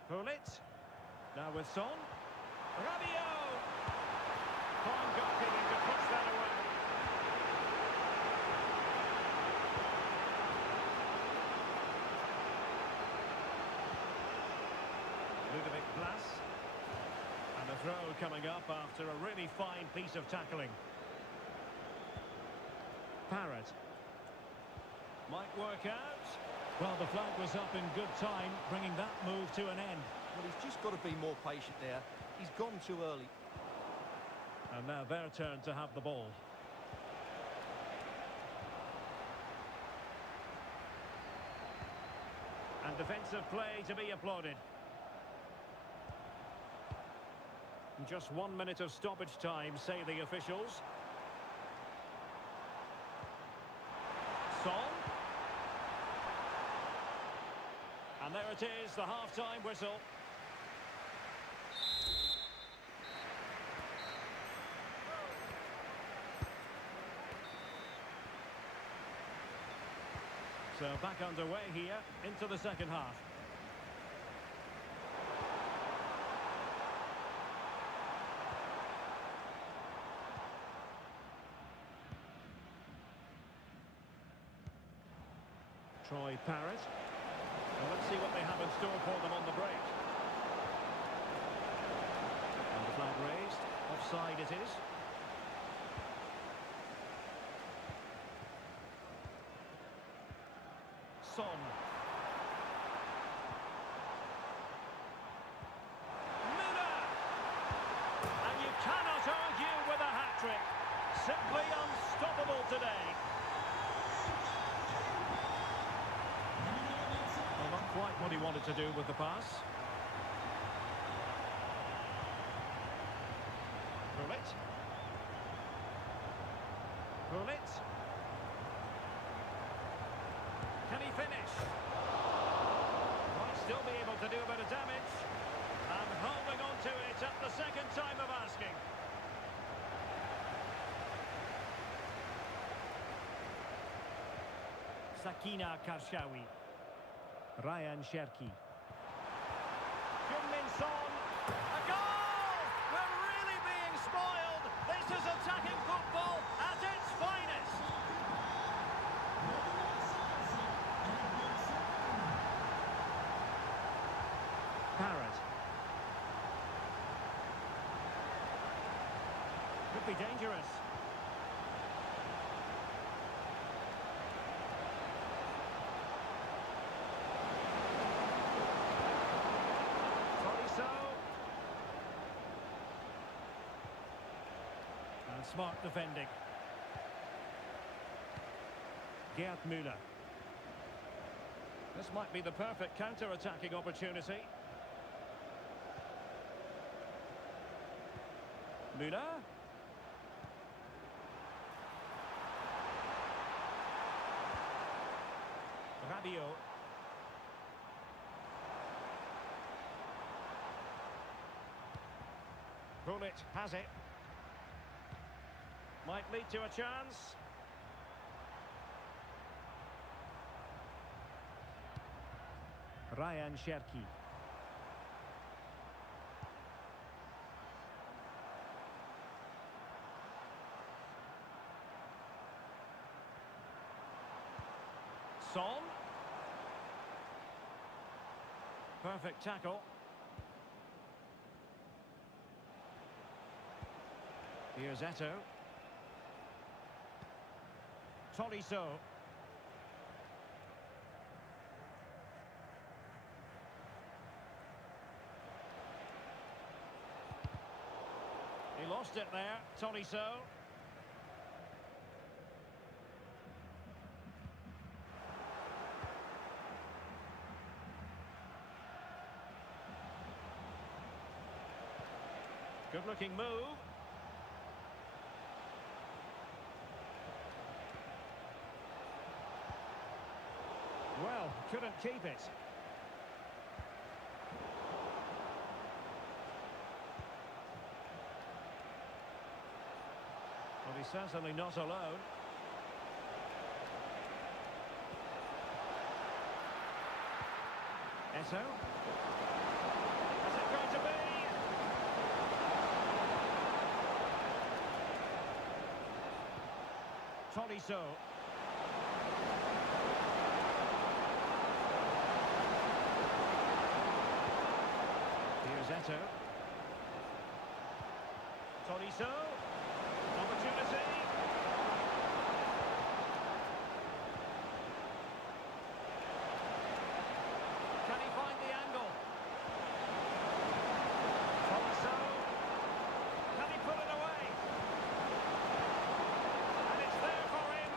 Gullit. Now with Son. Rabiot! Fine goalkeeping to push that away. Ludovic Blas. And the throw coming up after a really fine piece of tackling. Parrott. Might work out. Well, the flag was up in good time, bringing that move to an end. Well, he's just got to be more patient there. He's gone too early. And now their turn to have the ball. And defensive play to be applauded. Just 1 minute of stoppage time, say the officials. Son. And there it is, the half-time whistle. So back underway here into the second half. Troy Parrott. And let's see what they have in store for them on the break. And the flag raised. Offside it is. Son. Müller! And you cannot argue with a hat-trick. Simply unstoppable today. Well, not quite what he wanted to do with the pass. Pullet. Pullet. Can he finish? Might still be able to do a bit of damage. And holding on to it at the second time of asking. Sakina Karshawi. Ryan Cherki. Heung-min Son. A goal! We're really being spoiled. This is attacking football at its finest. Parrott. Could be dangerous. Tolisso. And smart defending. Gerd Müller. This might be the perfect counter-attacking opportunity. Müller. Rabiot. Pullet has it. Might lead to a chance. Ryan Cherki. Son. Perfect tackle. Here's Eto. Tolisso. He lost it there, Tolisso. Good-looking move. Well, couldn't keep it. Well, he's certainly not alone. Eto. Is it going to be? Tolisso. Here's Eto. Tolisso. Opportunity. Can he find the angle? Tolisso. Can he put it away? And it's there for him.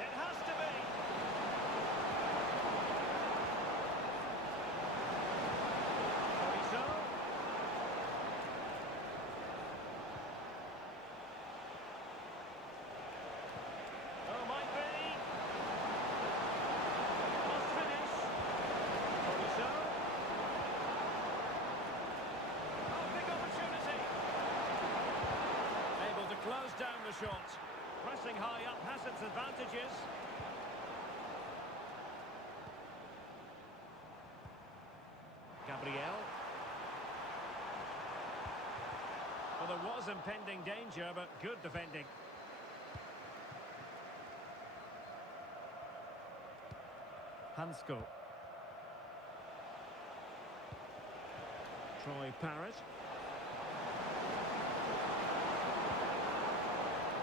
It has to be. the shot. Pressing high up has its advantages. Gabriel. Well, there was impending danger, but good defending. Hansko. Troy Parrott.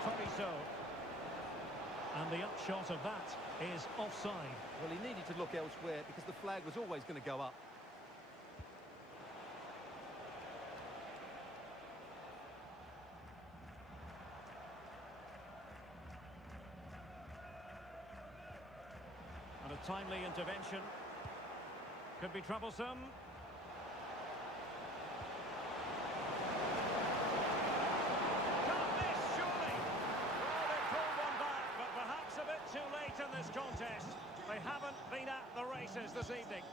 Toriso. And the upshot of that is offside. Well, he needed to look elsewhere because the flag was always going to go up. And a timely intervention. Could be troublesome. Can't miss, surely. Well, they pulled one back, but perhaps a bit too late in this contest. They haven't been at the races this evening.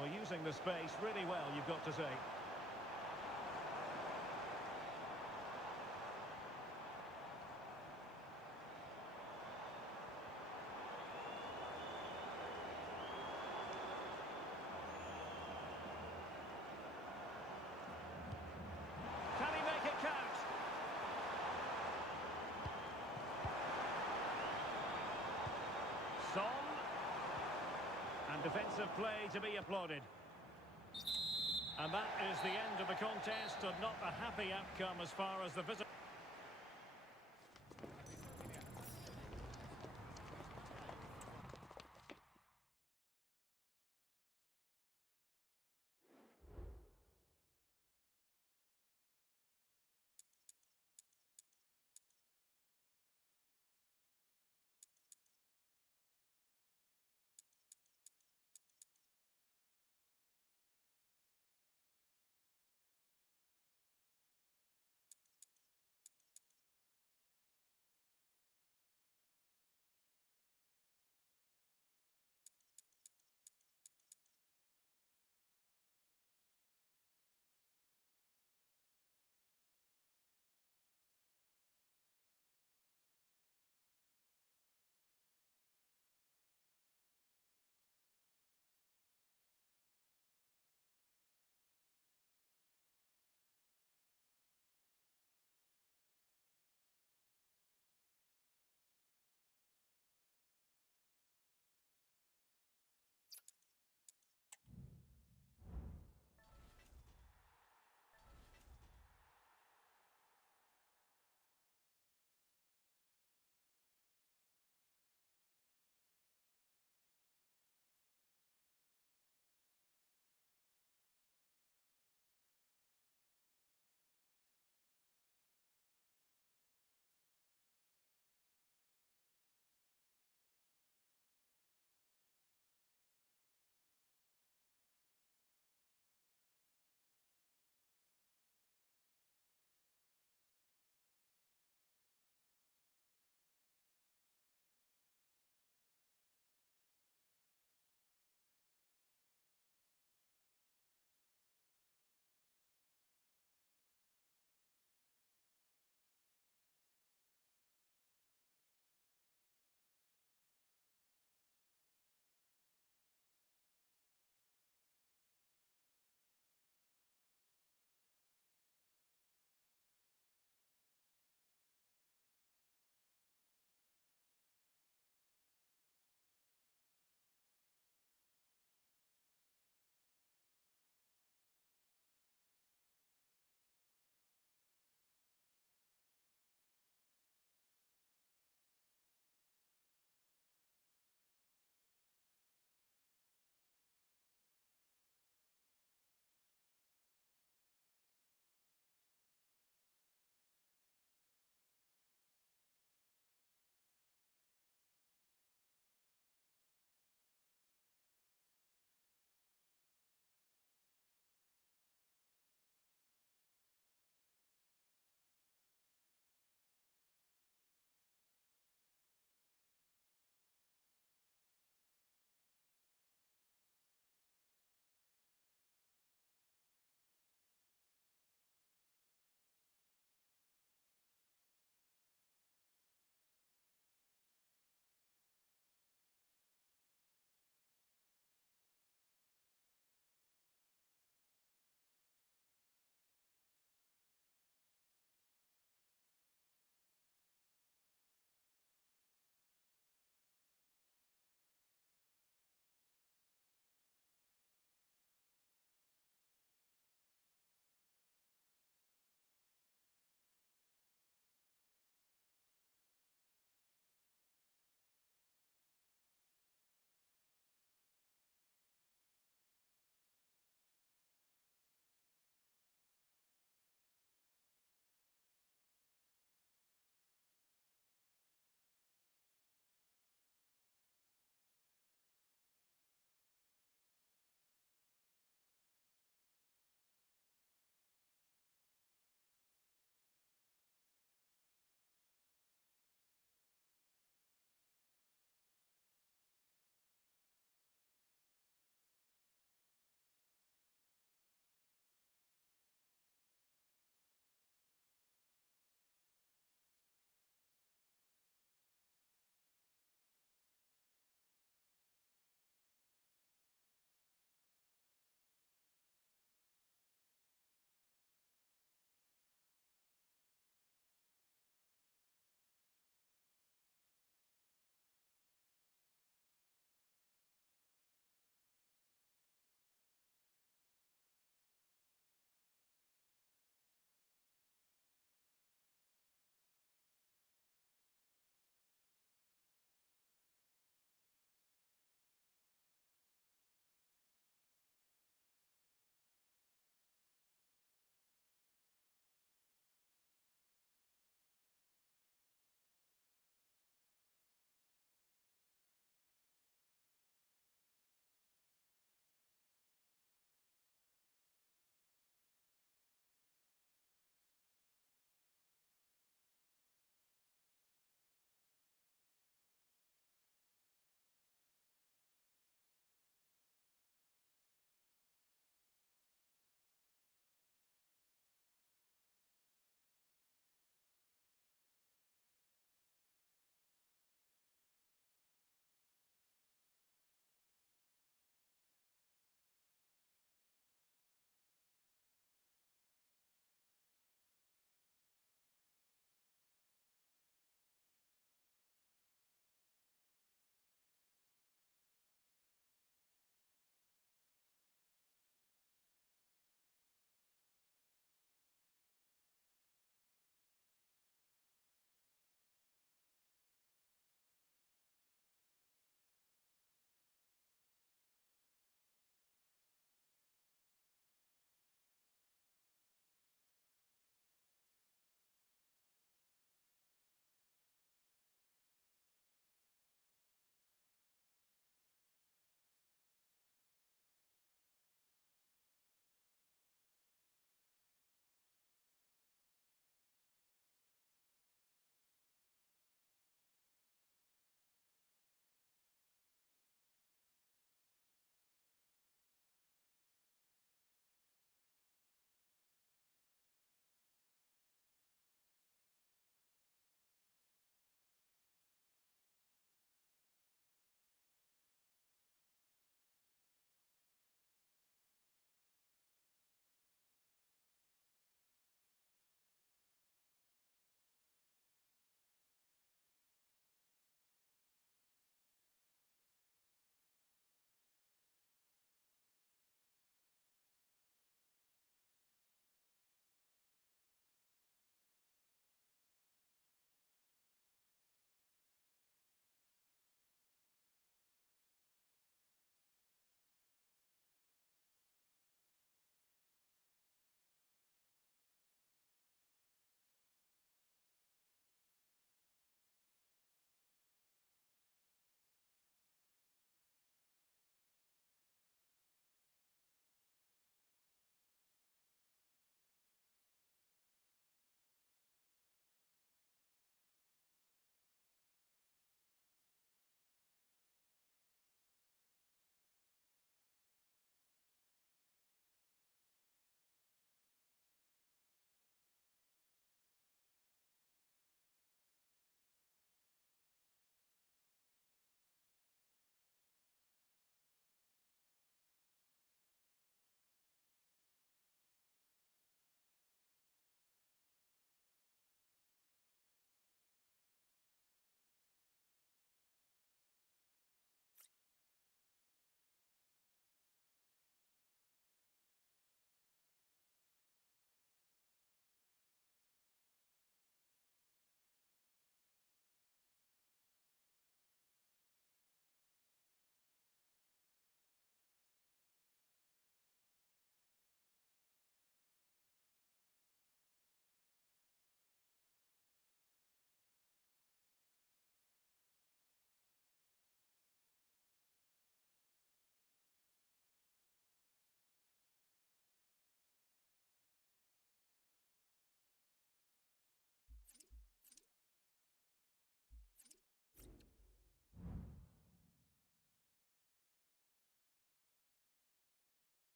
Well, using the space really well, you've got to say. Can he make it count? Son. And defensive play to be applauded. And that is the end of the contest, and not a happy outcome as far as the visitor.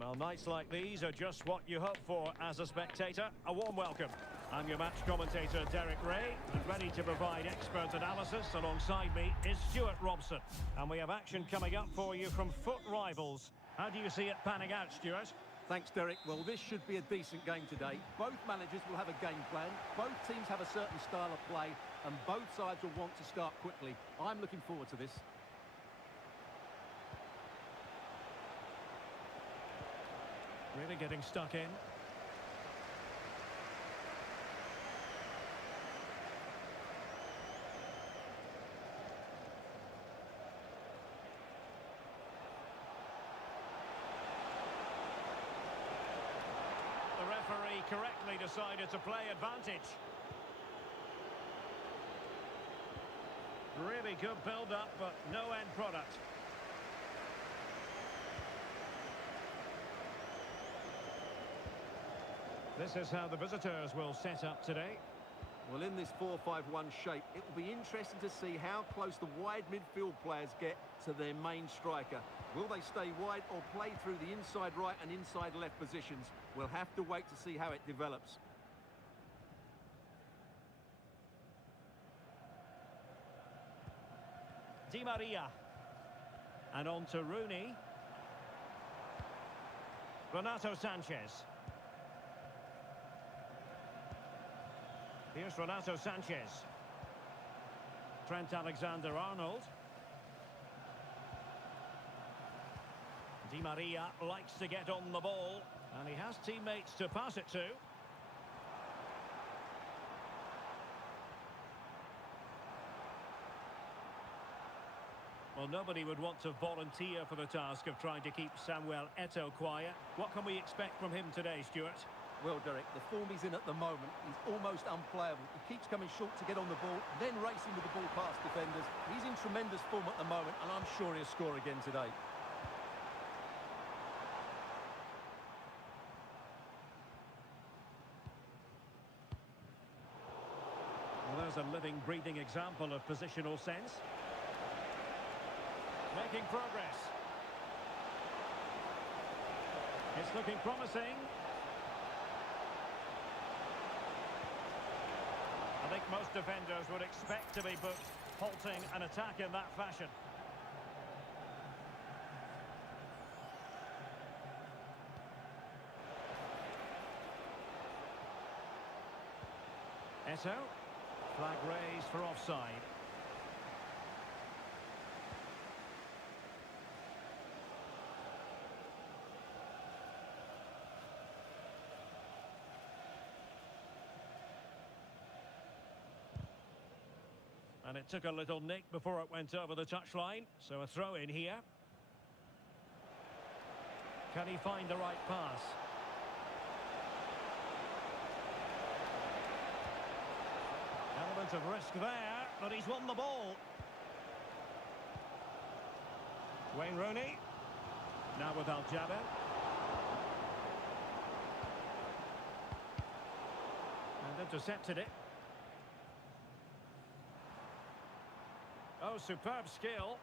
Well, nights like these are just what you hope for as a spectator. A warm welcome. I'm your match commentator, Derek Ray, and ready to provide expert analysis alongside me is Stuart Robson. And we have action coming up for you from foot rivals. How do you see it panning out, Stuart? Thanks, Derek. Well, this should be a decent game today. Both managers will have a game plan. Both teams have a certain style of play, and both sides will want to start quickly. I'm looking forward to this. Really getting stuck in. The referee correctly decided to play advantage. Really good build-up, but no end product. This is how the visitors will set up today. Well, in this 4-5-1 shape, it will be interesting to see how close the wide midfield players get to their main striker. Will they stay wide or play through the inside right and inside left positions? We'll have to wait to see how it develops. Di Maria. And on to Rooney. Renato Sanchez. Here's Renato Sanchez. Trent Alexander-Arnold. Di Maria likes to get on the ball, and he has teammates to pass it to. Well, nobody would want to volunteer for the task of trying to keep Samuel Eto'o quiet. What can we expect from him today, Stuart? Well, Derek, the form he's in at the moment is almost unplayable. He keeps coming short to get on the ball, then racing with the ball past defenders. He's in tremendous form at the moment, and I'm sure he'll score again today. Well, there's a living, breathing example of positional sense. Making progress. It's looking promising. I think most defenders would expect to be booked, halting an attack in that fashion. Eto'o. Flag raised for offside. And it took a little nick before it went over the touchline, so a throw in here. Can he find the right pass? Element of risk there, but he's won the ball. Wayne Rooney. Now with Al-Jaber. And intercepted it. Oh, superb skill.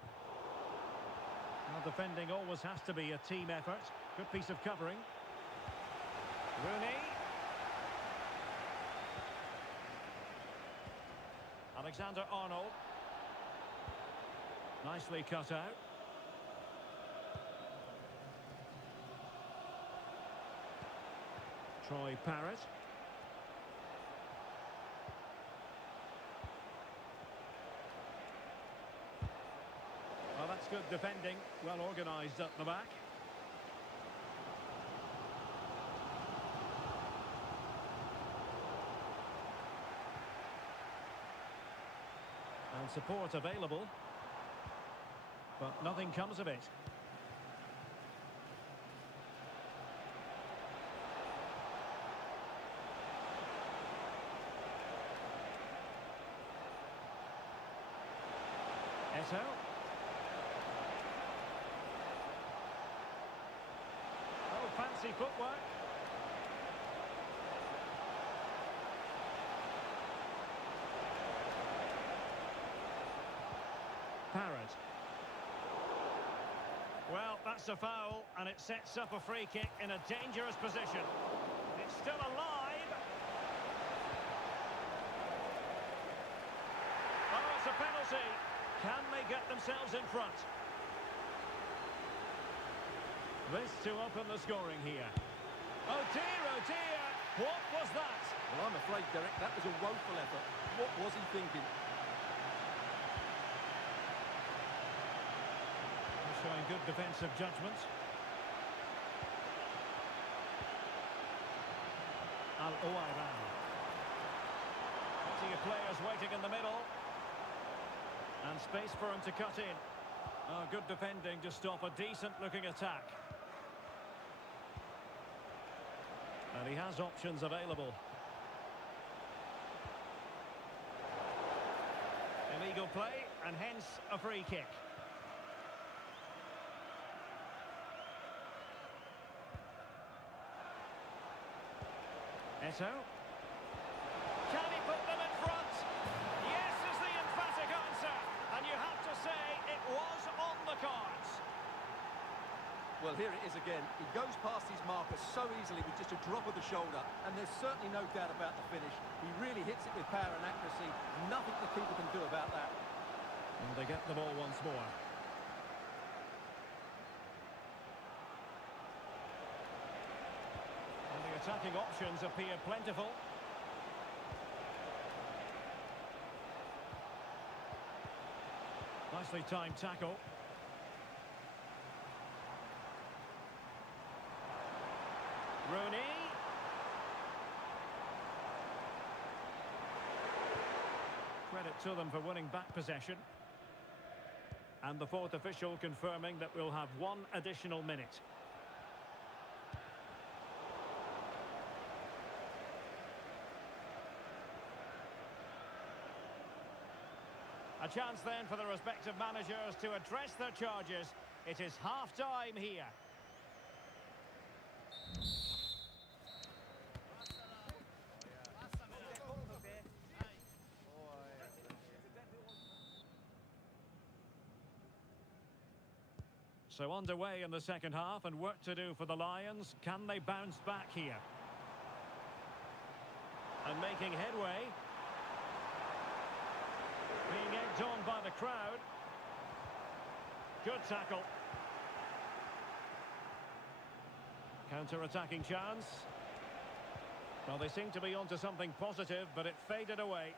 Well, defending always has to be a team effort. Good piece of covering. Rooney. Alexander-Arnold. Nicely cut out. Troy Parrott. Well, that's good defending, well organised at the back. And support available, but nothing comes of it. Eto'o. Oh, fancy footwork. Parrott. Well, that's a foul, and it sets up a free kick in a dangerous position. It's still alive. Oh, it's a penalty. Can they get themselves in front? This to open the scoring here. Oh dear, oh dear. What was that? Well, I'm afraid, Derek, that was a woeful effort. What was he thinking? Showing good defensive judgment. Al-Ouairan. Plenty of players waiting in the middle. And space for him to cut in. Oh, good defending to stop a decent-looking attack. And he has options available. Illegal play, and hence a free kick. Eto. Can he put them in front? Yes is the emphatic answer. And you have to say it was on the cards. Well, here it is again. He goes past his marker so easily with just a drop of the shoulder, and there's certainly no doubt about the finish. He really hits it with power and accuracy. Nothing the keeper can do about that. And they get the ball once more. And the attacking options appear plentiful. Nicely timed tackle. Rooney. Credit to them for winning back possession. And the fourth official confirming that we'll have one additional minute. A chance then for the respective managers to address their charges. It is half-time here. So underway in the second half, and work to do for the Lions. Can they bounce back here? And making headway. Being egged on by the crowd. Good tackle. Counter-attacking chance. Well, they seem to be onto something positive, but it faded away.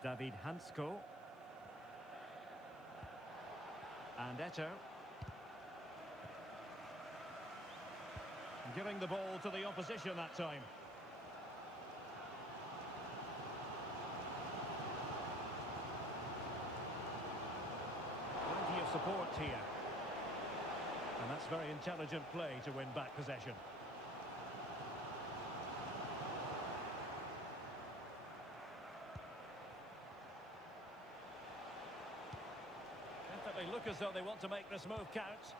David Hansko. And Eto. Giving the ball to the opposition that time. Plenty of support here. And that's very intelligent play to win back possession. Definitely look as though they want to make this move count.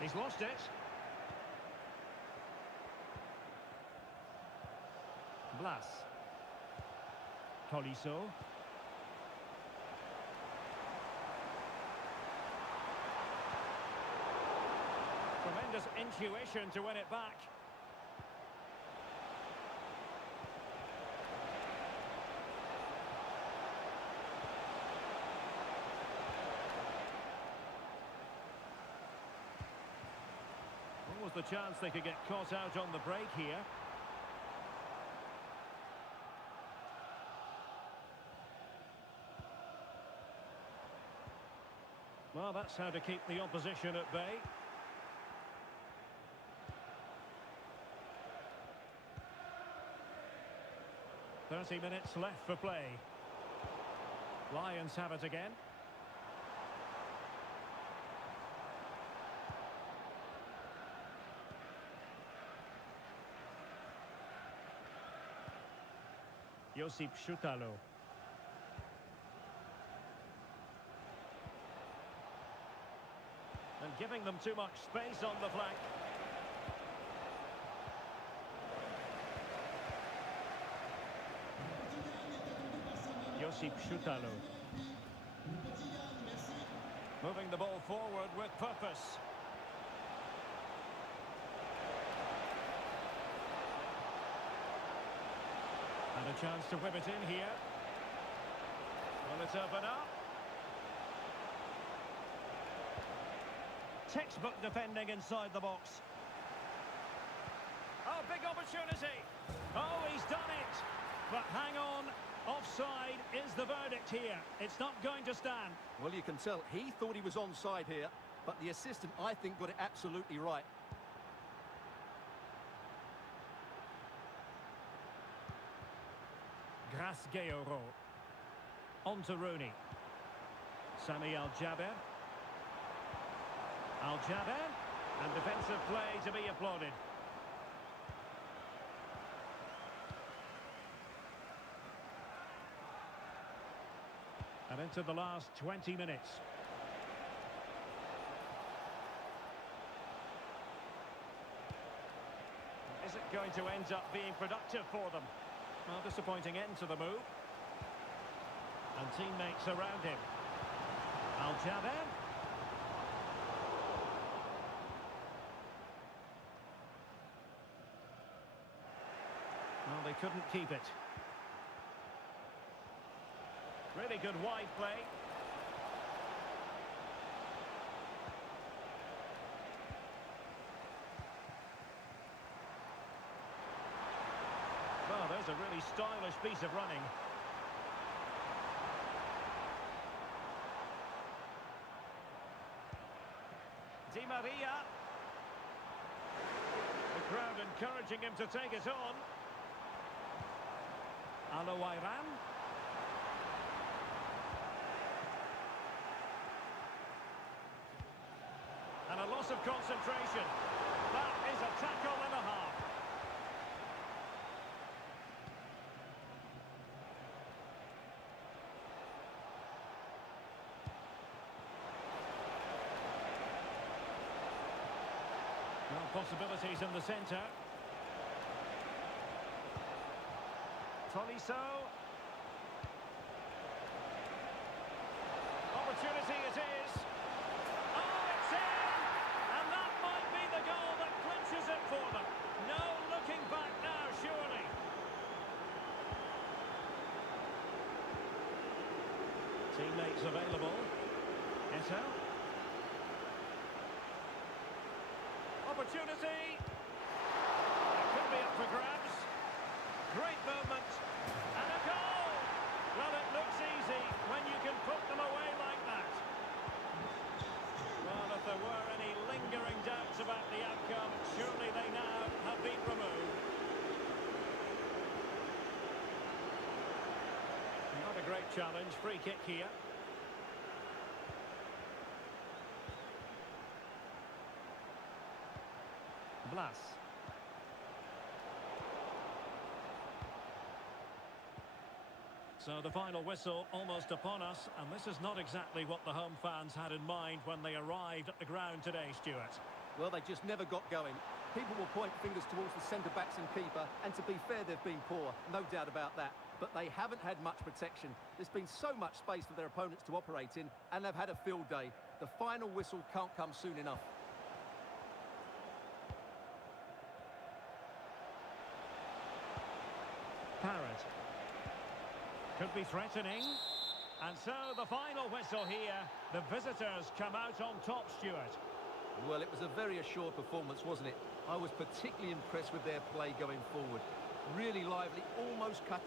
He's lost it. Blas. Tolisso. Tremendous intuition to win it back. What was the chance they could get caught out on the break here? Well, that's how to keep the opposition at bay. "30 minutes left for play. Lions have it again. Josip Szutalo. And giving them too much space on the flank. FC25. Moving the ball forward with purpose. And a chance to whip it in here. Will it open up? Textbook defending inside the box. Oh, big opportunity. Oh, he's done it. But hang on. Offside is the verdict here. It's not going to stand. Well, you can tell he thought he was onside here, but the assistant, I think, got it absolutely right. Grasgeoro. On to Rooney. Sami Al-Jaber. Al-Jaber. And defensive play to be applauded. And into the last 20 minutes. Is it going to end up being productive for them? Well, disappointing end to the move. And teammates around him. Al-Jaber. Well, they couldn't keep it. Really good wide play. Well, there's a really stylish piece of running. Di Maria. The crowd encouraging him to take it on. Alawairan. And a loss of concentration. That is a tackle and a half. No possibilities in the centre. Tolisso. Opportunity it is. Oh, it's in! And that might be the goal that clinches it for them. No looking back now, surely. Teammates available. Eto. Opportunity. It could be up for grabs. Great movement. And a goal! Well, it looks easy when you can put them away like that. Well, if there were any lingering doubts about the outcome, surely they now have been removed. Not a great challenge. Free kick here. Blas. So the final whistle almost upon us, and this is not exactly what the home fans had in mind when they arrived at the ground today, Stuart. Well, they just never got going. People will point fingers towards the centre-backs and keeper, and to be fair, they've been poor, no doubt about that. But they haven't had much protection. There's been so much space for their opponents to operate in, and they've had a field day. The final whistle can't come soon enough. Parrott. Could be threatening. And so the final whistle here. The visitors come out on top, Stuart. Well, it was a very assured performance, wasn't it? I was particularly impressed with their play going forward. Really lively, almost cut.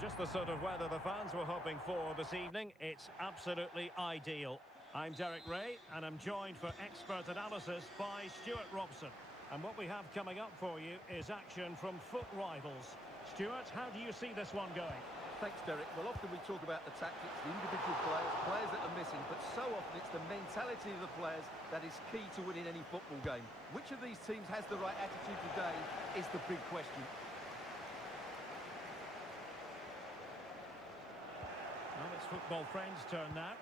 just the sort of weather the fans were hoping for this evening. It's absolutely ideal. I'm Derek Ray, and I'm joined for expert analysis by Stuart Robson. And what we have coming up for you is action from foot rivals. Stuart, how do you see this one going? Thanks, Derek. Well, often we talk about the tactics, the individual players that are missing, but so often it's the mentality of the players that is key to winning any football game. Which of these teams has the right attitude today is the big question. Well, it's football friends' turn now.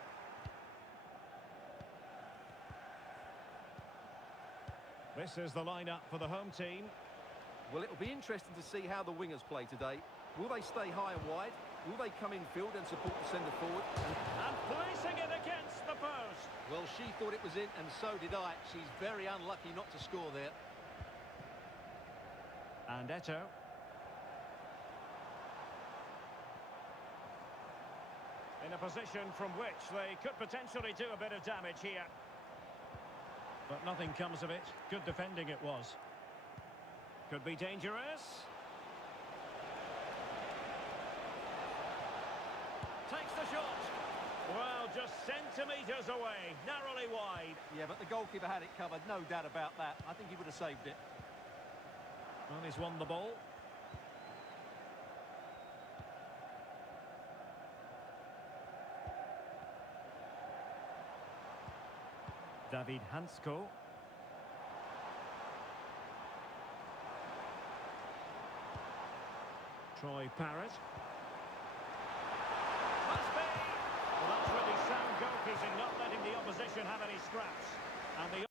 This is the lineup for the home team. Well, it'll be interesting to see how the wingers play today. Will they stay high and wide? Will they come in field and support the centre forward? And placing it against the post. Well, she thought it was in, and so did I. She's very unlucky not to score there. And Eto'o. In a position from which they could potentially do a bit of damage here. But nothing comes of it. Good defending it was. Could be dangerous. Takes the shot. Well, just centimetres away. Narrowly wide. Yeah, but the goalkeeper had it covered. No doubt about that. I think he would have saved it. Well, he's won the ball. David Hansko. Troy Parrott. Must be! Well, that's really sound goalkeeping, not letting the opposition have any scraps. And the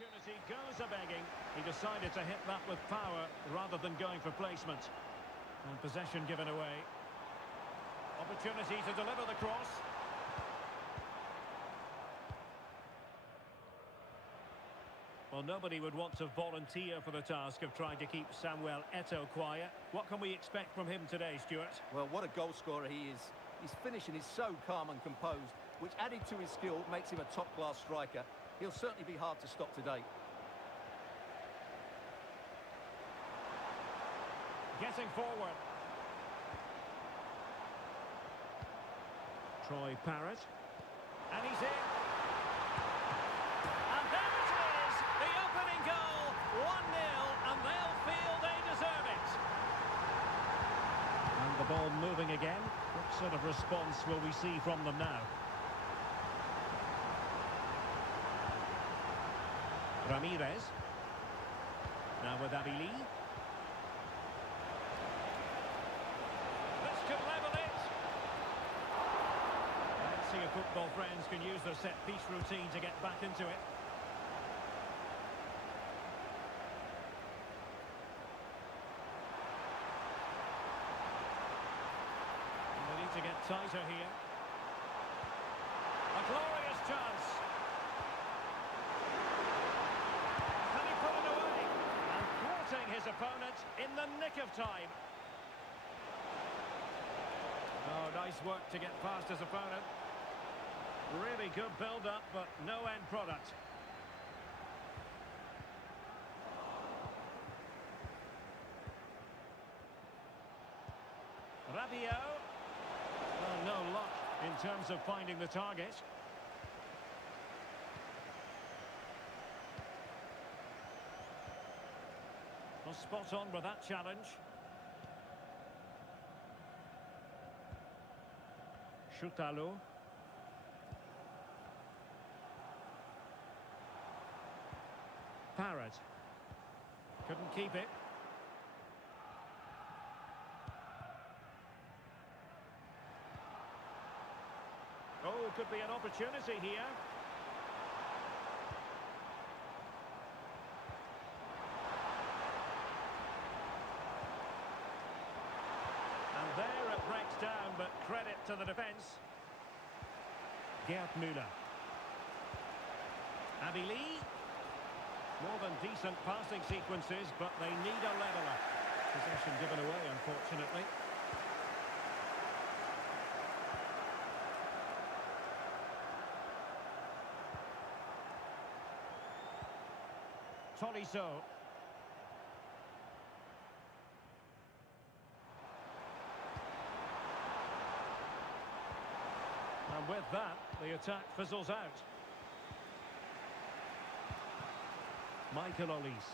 opportunity goes a-begging. He decided to hit that with power rather than going for placement. And possession given away. Opportunity to deliver the cross. Well, nobody would want to volunteer for the task of trying to keep Samuel Eto'o quiet. What can we expect from him today, Stuart? Well, what a goal scorer he is. His finishing is so calm and composed, which added to his skill makes him a top-class striker. He'll certainly be hard to stop today. Getting forward. Troy Parrott. And he's in. And there it is! The opening goal! 1-0, and they'll feel they deserve it. And the ball moving again. What sort of response will we see from them now? Ramirez. Now with Abili. This could level it. Let's see if football friends can use their set-piece routine to get back into it. And they need to get tighter here. A glorious chance. His opponent in the nick of time. Oh, nice work to get past his opponent. Really good build-up, but no end product. Rabiot. Well, no luck in terms of finding the target. Spot on with that challenge. Shoutalo. Parrott. Couldn't keep it. Oh, could be an opportunity here. There it breaks down, but credit to the defence. Gerd Müller. Abili. More than decent passing sequences, but they need a leveller. Possession given away, unfortunately. Tolisso. And with that, the attack fizzles out. Michael Olise.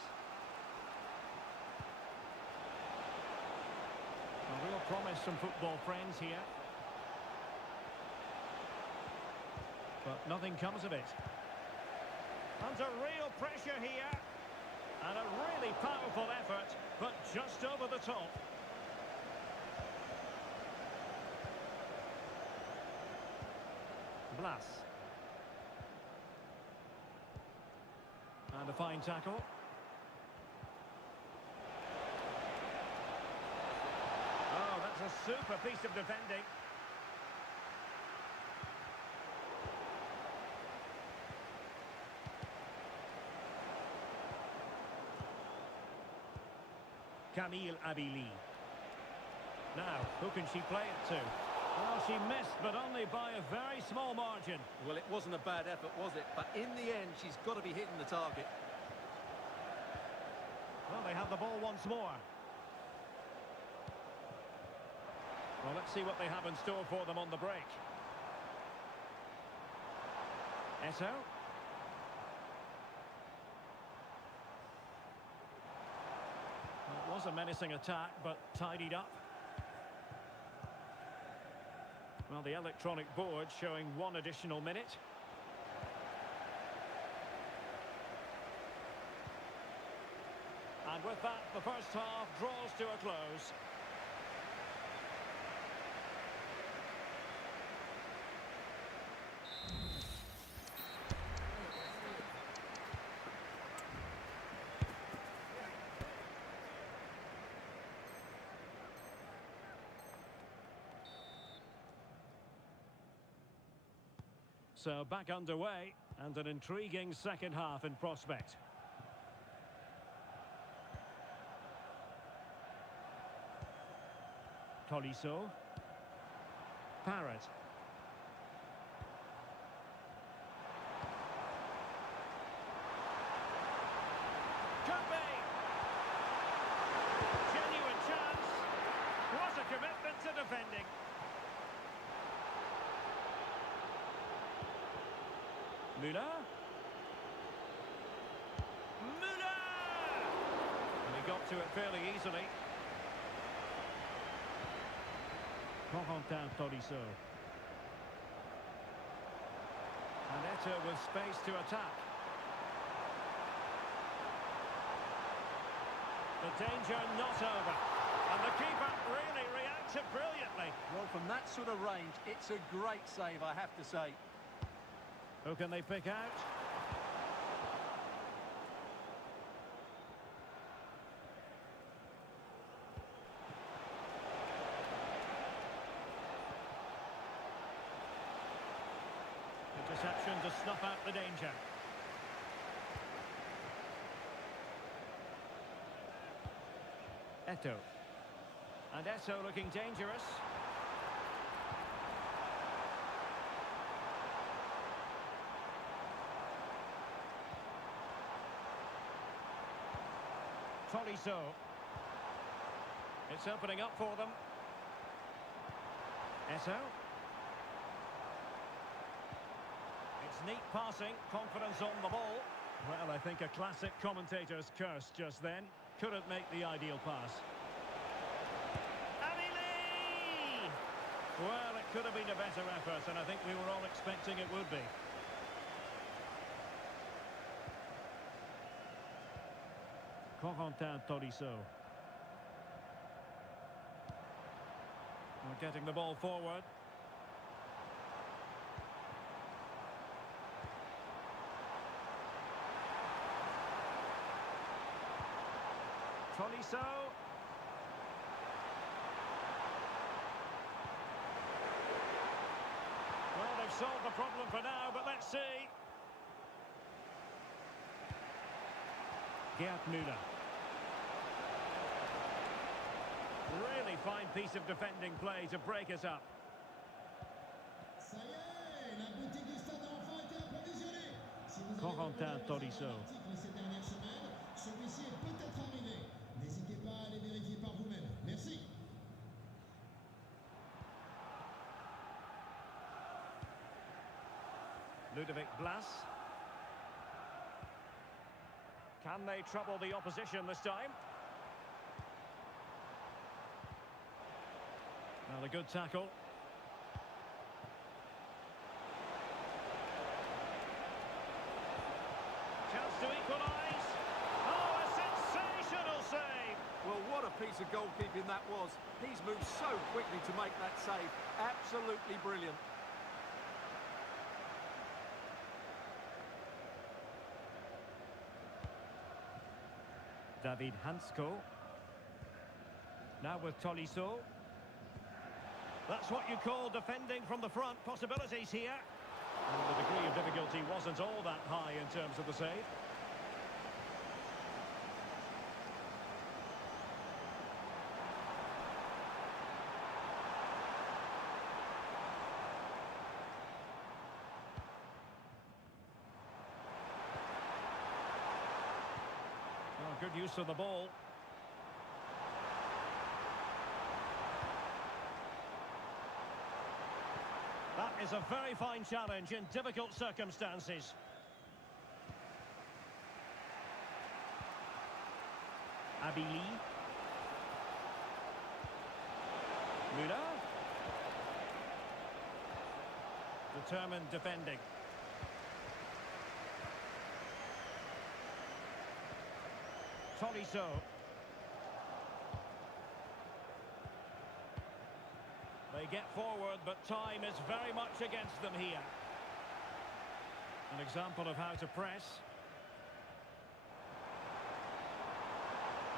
A real promise from football friends here. But nothing comes of it. Under real pressure here. And a really powerful effort, but just over the top. Blas. And a fine tackle. Oh, that's a super piece of defending. Camille Abili. Now, who can she play it to? Well, she missed, but only by a very small margin. Well, it wasn't a bad effort, was it? But in the end, she's got to be hitting the target. Well, they have the ball once more. Well, let's see what they have in store for them on the break. Eto. Well, it was a menacing attack, but tidied up. Well, the electronic board showing 1 additional minute. And with that, the first half draws to a close. So back underway, and an intriguing second half in prospect. Tolisso. Parrott. Could be! Genuine chance. What a commitment to defending. Müller. Müller! And he got to it fairly easily. Corentin Tolisso. And Eto with space to attack. The danger not over. And the keeper really reacted brilliantly. Well, from that sort of range, it's a great save, I have to say. Who can they pick out? Interception to snuff out the danger. Eto. And Eto looking dangerous. Tolisso. It's opening up for them. Eto. It's neat passing, confidence on the ball. Well, I think a classic commentator's curse just then. Couldn't make the ideal pass. Abili! Well, it could have been a better effort, and I think we were all expecting it would be. Corentin Tolisso. We're getting the ball forward. Tolisso. Well, they've solved the problem for now, but let's see. Gerd Müller. Really fine piece of defending play to break us up. Ça y est, la boutique du stade a enfin été approvisionnée. Si vous avez Corentin regardé Tolisso. un article ces dernières semaines, celui-ci est peut-être arrivé. N'hésitez pas à aller vérifier par vous-même. Merci. Ludovic Blas. Can they trouble the opposition this time? Now a good tackle. Chance to equalise. Oh, a sensational save! Well, what a piece of goalkeeping that was. He's moved so quickly to make that save. Absolutely brilliant. David Hansko. Now with Tolisso. That's what you call defending from the front. Possibilities here. And the degree of difficulty wasn't all that high in terms of the save. Oh, good use of the ball. That is a very fine challenge in difficult circumstances. Abili. Müller. Determined defending. Tolisso. They get forward, but time is very much against them here. An example of how to press.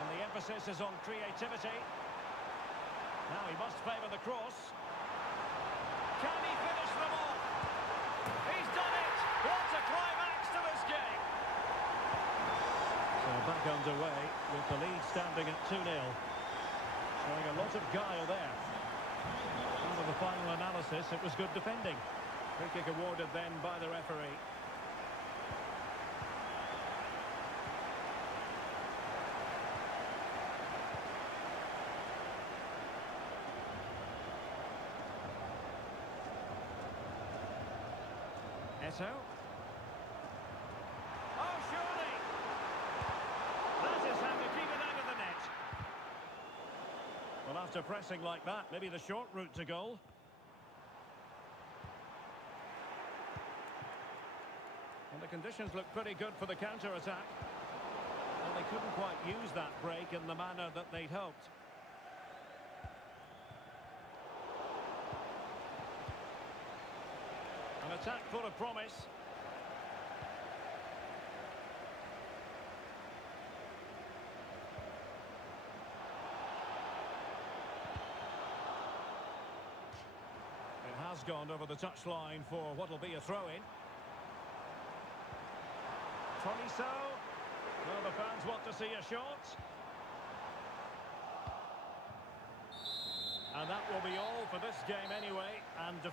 And the emphasis is on creativity. Now he must favour the cross. Can he finish them off? He's done it! What a climax to this game! So back underway with the lead standing at 2-0. Showing a lot of guile there. For the final analysis, it was good defending. Free kick awarded then by the referee. Eto. Oh, surely! That is how to keep it out of the net. Well, after pressing like that, maybe the short route to goal. And the conditions look pretty good for the counter-attack. And they couldn't quite use that break in the manner that they'd hoped. An attack full of promise. It has gone over the touchline for what will be a throw-in. Tolisso. Well, the fans want to see a shot. And that will be all for this game anyway. And